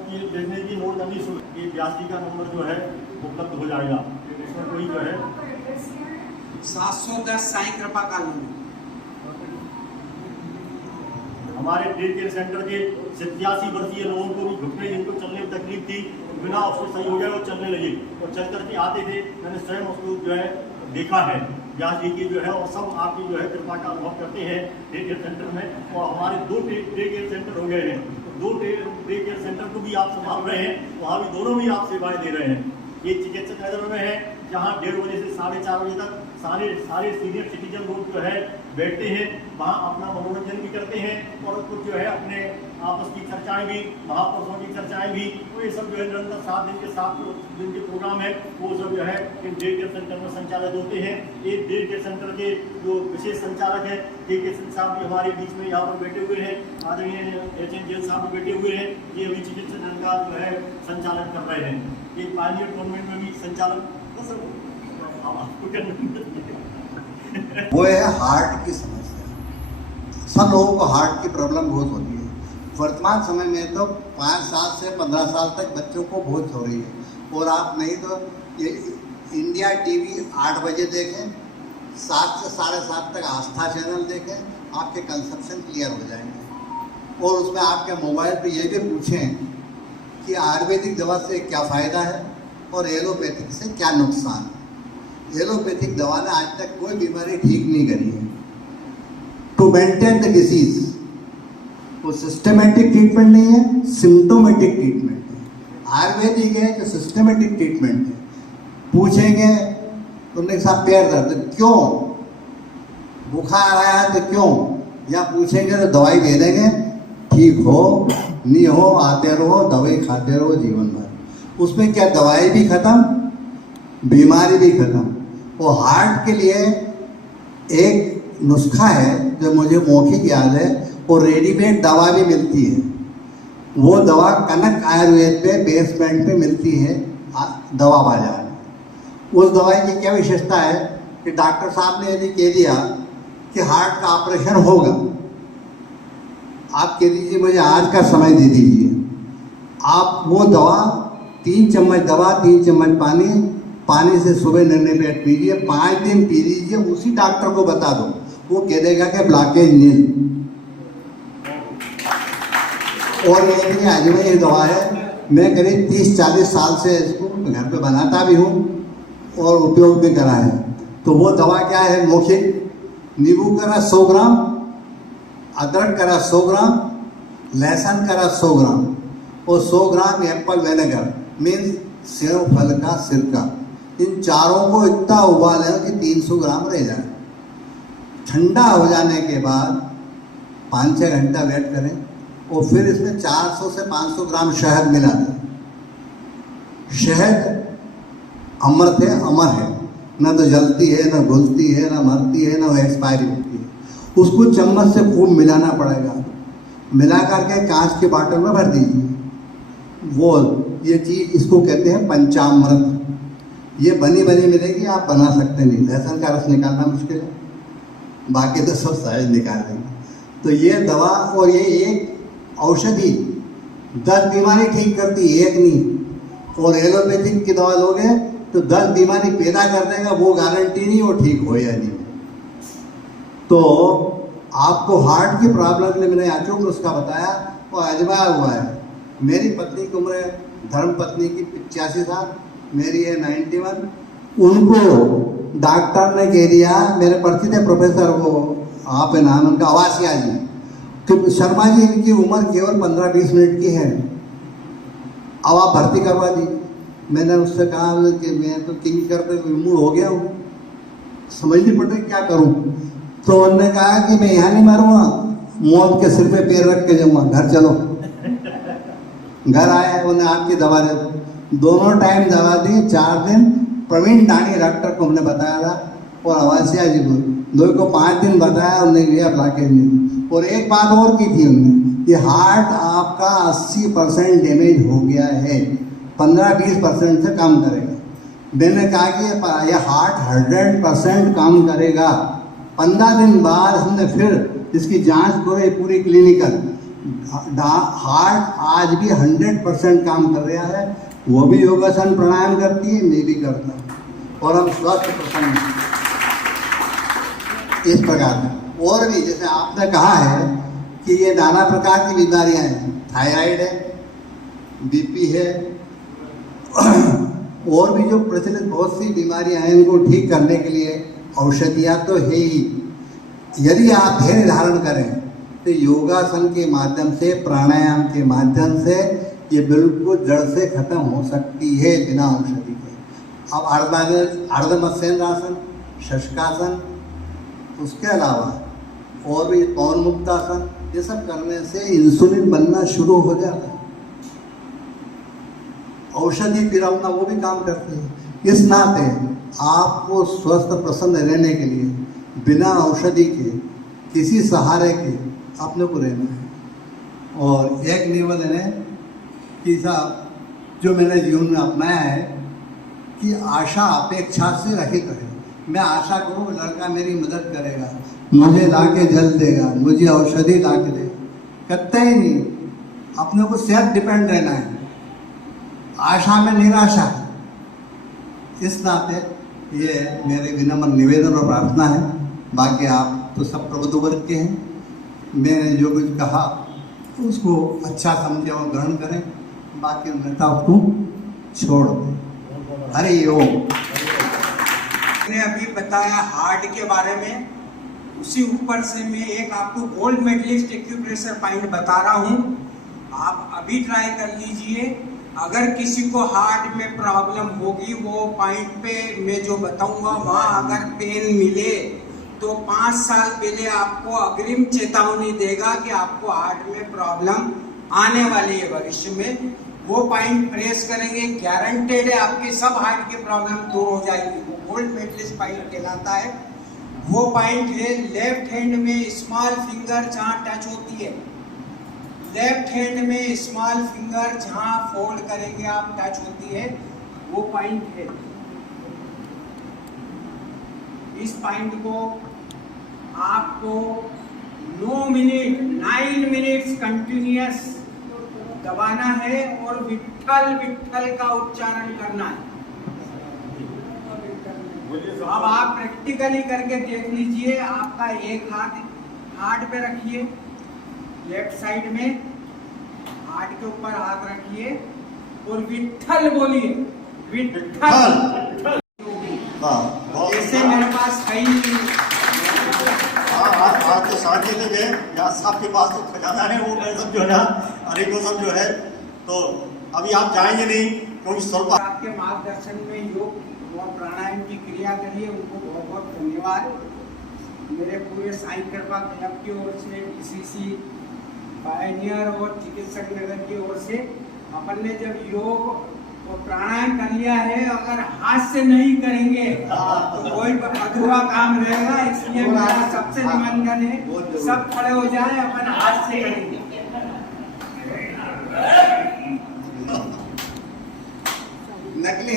की भेजने की नोट करनी सुविधा, ये व्यास जी का नंबर जो है उपलब्ध हो जाएगा। इसमें कोई जो है 710 साई कृपा कॉलोनी। हमारे डे केयर सेंटर के 87 वर्षीय लोगों को भी घुटने जिनको चलने में तकलीफ थी, बिना उसको सही हो गया वो चलने लगे और चल करके आते थे। मैंने स्वयं उसको जो है देखा है व्यास जी की जो है, और सब आपकी जो है कृपा का अनुभव करते हैं डे केयर सेंटर में। और हमारे 2 डे केयर सेंटर हो गए हैं, तो 2 डे केयर सेंटर को भी आप संभाल रहे हैं, वहाँ भी दोनों भी आप सेवाएं दे रहे हैं। एक चिकित्सक नगर में है जहाँ 1:30 बजे से 4:30 बजे तक सारे सीनियर सिटीजन लोग जो है बैठते हैं, वहाँ अपना मनोरंजन भी करते हैं और कुछ जो है अपने आपस की चर्चाएं भी, महापुरुषों की चर्चाएं भी, तो ये सब जो है निरंतर 7 दिन के 7 दिन के प्रोग्राम है वो सब जो है इन डे केयर सेंटर में संचालित होते हैं। एक डे केयर सेंटर के जो विशेष संचालक है डे केयर सेंटर साहब भी हमारे बीच में यहाँ पर बैठे हुए हैं, आदरणीय HN जेल साहब भी बैठे हुए हैं। ये अभी चिकित्सक दल का जो है संचालन कर रहे हैं। एक पायनियर कॉन्वेंट में भी संचालन वो है हार्ट की समस्या। सब लोगों को हार्ट की प्रॉब्लम बहुत होती है। वर्तमान समय में तो 5 साल से 15 साल तक बच्चों को बहुत हो रही है। और आप नहीं तो ये इंडिया टीवी 8 बजे देखें, 7 से 7:30 तक आस्था चैनल देखें, आपके कंसप्शन क्लियर हो जाएंगे। और उसमें आपके मोबाइल पे ये भी पूछें कि आयुर्वेदिक दवा से क्या फ़ायदा है और एलोपैथिक से क्या नुकसान है। एलोपैथिक दवा ने आज तक कोई बीमारी ठीक नहीं करी है। टू मेंटेन द डिसीज, वो सिस्टमेटिक ट्रीटमेंट नहीं है, सिम्टोमेटिक ट्रीटमेंट है। आयुर्वेदिक है जो सिस्टमेटिक ट्रीटमेंट है। पूछेंगे तुमने साहब पैर दर्द क्यों, बुखार आया तो क्यों, या पूछेंगे तो दवाई दे देंगे, ठीक हो नहीं हो आते रहो, दवाई खाते रहो जीवन भर। उसमें क्या दवाई भी खत्म, बीमारी भी खत्म। वो हार्ट के लिए एक नुस्खा है जो मुझे मौखिक याद है, और रेडीमेड दवा भी मिलती है। वो दवा कनक आयुर्वेद पे बेसमेंट पे मिलती है दवा बाजार में। उस दवाई की क्या विशेषता है कि डॉक्टर साहब ने यदि कह दिया कि हार्ट का ऑपरेशन होगा, आप कह दीजिए मुझे आज का समय दे दीजिए, आप वो दवा 3 चम्मच दवा 3 चम्मच पानी पानी से सुबह नन्हे पेट पीजिए, 5 दिन पी लीजिए, उसी डॉक्टर को बता दो, वो कह देगा कि ब्लॉकेज नील। और ये मेरी आजमाई दवा है, मैं करीब 30-40 साल से इसको घर पे बनाता भी हूँ और उपयोग भी करा है। तो वो दवा क्या है? मौखिक नींबू का रस 100 ग्राम, अदरक का रस 100 ग्राम, लहसुन का रस 100 ग्राम और 100 ग्राम एप्पल विनेगर मीन्स सेव फल का सिरका। इन चारों को इतना उबालें कि 300 ग्राम रह जाए। ठंडा हो जाने के बाद 5-6 घंटा वेट करें और फिर इसमें 400 से 500 ग्राम शहद मिला दें। शहद अमृत है, अमर है, न तो जलती है, न घुलती है, न मरती है, न एक्सपायरी होती है। उसको चम्मच से खूब मिलाना पड़ेगा। मिला करके कांच के बाटल में भर दीजिए। वो ये चीज़ इसको कहते हैं पंचामृत। ये बनी मिलेगी, आप बना सकते नहीं। लहसुन का रस निकालना मुश्किल है, बाकी तो सब सहज निकाल देंगे। तो ये दवा और ये एक औषधि 10 बीमारी ठीक करती, एक नहीं। और एलोपैथिक की दवा लोगे तो 10 बीमारी पैदा कर देगा, वो गारंटी नहीं वो ठीक हो या नहीं। तो आपको हार्ट की प्रॉब्लम के लिए मैंने अचूक नुस्खा बताया और आजमाया हुआ है। मेरी पत्नी की उम्र है, धर्म पत्नी की 85 साल, मेरी है 91। उनको डॉक्टर ने कह दिया, मेरे परिचित है प्रोफेसर, वो आप है नाम उनका, आवासिया जी, कि शर्मा जी इनकी उम्र केवल 15-20 मिनट की है, अब आप भर्ती करवा दी। मैंने उससे कहा कि मैं तो किंग करते मूड हो गया हूँ, समझ नहीं पड़ रही क्या करूँ। तो उन्होंने कहा कि मैं यहाँ नहीं मारूँगा, मौत के सिर पे पैर रख के जाऊँगा, घर चलो। घर आए, उन्हें आपकी दवा दे दो। दोनों टाइम दवा दी। 4 दिन प्रवीण डानी डॉक्टर को हमने बताया था और आवासिया जी को, दो को 5 दिन बताया, उन्हें लिया ब्लॉकेज नहीं। और एक बात और की थी उन्होंने, ये हार्ट आपका 80% डैमेज हो गया है, 15-20% से काम करेगा। मैंने कहा कि ये हार्ट 100% काम करेगा। 15 दिन बाद हमने फिर इसकी जांच करी पूरी क्लिनिकल, हार्ट आज भी 100% काम कर रहा है। वो भी योगासन प्राणायाम करती है, मैं भी करता हूँ और हम स्वस्थ प्रसन्न हैं। इस प्रकार से और भी, जैसे आपने कहा है कि ये नाना प्रकार की बीमारियां हैं, थायराइड है, बीपी है और भी जो प्रचलित बहुत सी बीमारियां हैं, इनको ठीक करने के लिए औषधियाँ तो है ही। यदि आप धैर्य धारण करें तो योगासन के माध्यम से, प्राणायाम के माध्यम से ये बिल्कुल जड़ से खत्म हो सकती है बिना औषधि के। अब अर्धमत्स्येन्द्रासन, शशकासन, उसके अलावा और भी पवन मुक्तासन, ये सब करने से इंसुलिन बनना शुरू हो जाता है। औषधि पिरावना वो भी काम करती है। इस नाते आपको स्वस्थ प्रसन्न रहने के लिए बिना औषधि के, किसी सहारे के अपने को रहना है। और एक निवेदन है कि साहब जो मैंने जीवन में अपनाया है कि आशा अपेक्षा से रहित रहे। मैं आशा करूँ लड़का मेरी मदद करेगा, मुझे ला के जल देगा, मुझे औषधि ला के देगा, करते ही नहीं। अपने को सेल्फ डिपेंड रहना है, आशा में निराशा। इस नाते ये मेरे विनम्र निवेदन और प्रार्थना है। बाकी आप तो सब प्रबुद्ध वर्ग के हैं, मैंने जो कुछ कहा उसको अच्छा समझे और ग्रहण करें, बाकी अन्यथा उसको छोड़ दें। हरि ओम। मैंने अभी बताया हार्ट के बारे में, उसी ऊपर से मैं एक आपको गोल्ड मेडलिस्ट एक्यूप्रेशर पॉइंट बता रहा हूँ, आप अभी ट्राई कर लीजिए। अगर किसी को हार्ट में प्रॉब्लम होगी, वो पॉइंट पे मैं जो बताऊंगा वहाँ अगर पेन मिले तो 5 साल पहले आपको अग्रिम चेतावनी देगा कि आपको हार्ट में प्रॉब्लम आने वाली है भविष्य में। वो पॉइंट प्रेस करेंगे, गारंटेड है आपके सब हार्ट की प्रॉब्लम दूर हो जाएगी। वो गोल्ड मेडलिस्ट पॉइंट कहलाता है। वो पॉइंट है लेफ्ट हैंड में स्मॉल फिंगर जहाँ टच होती है, लेफ्ट हैंड में स्मॉल फिंगर जहाँ फोल्ड करेंगे आप टच होती है, वो पॉइंट है। इस पॉइंट को आपको 9 मिनट्स कंटिन्यूअस दबाना है और विट्ठल विट्ठल का उच्चारण करना है। अब आप प्रैक्टिकली करके देख लीजिए। आपका एक हाथ हार्ट पे रखिए, लेफ्ट साइड में हार्ट के ऊपर हाथ रखिए और विठ्ठल बोलिए, विठ्ठल। ऐसे मेरे पास कई आज तो साइंटिफिक है, या आपके पास तो खजाना है, वो मैं सब जो है ना अनेकों सब जो है, तो अभी आप जाएंगे नहीं क्योंकि स्वल्प आपके मार्गदर्शन में योग और प्राणायाम की क्रिया करिए। उनको बहुत बहुत धन्यवाद। मेरे पूरे साईं कृपा क्लब की ओर से, डीसीसी पायनियर और चिकित्सक नगर की ओर से अपन ने जब योग और प्राणायाम कर लिया है, अगर हाथ से नहीं करेंगे तो कोई अधूरा काम रहेगा। इसलिए मेरा सबसे निवेदन है, सब खड़े हो जाए, अपन हाथ से करेंगे। नकली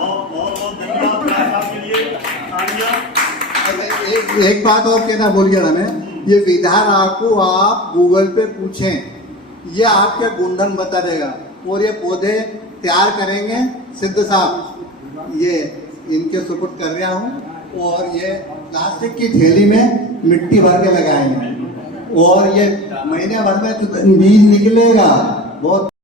बहुत धन्यवाद प्रयास आपके लिए। एक बात और कहना भूल गया था मैं, ये विधान को आप गूगल पे पूछें, ये आपके गुणधर्म बता देगा। और ये पौधे तैयार करेंगे सिद्ध साहब, ये इनके सुपुर्द कर रहा हूँ। और ये प्लास्टिक की थैली में मिट्टी भर के लगाएंगे और ये महीने भर में बीज निकलेगा। बहुत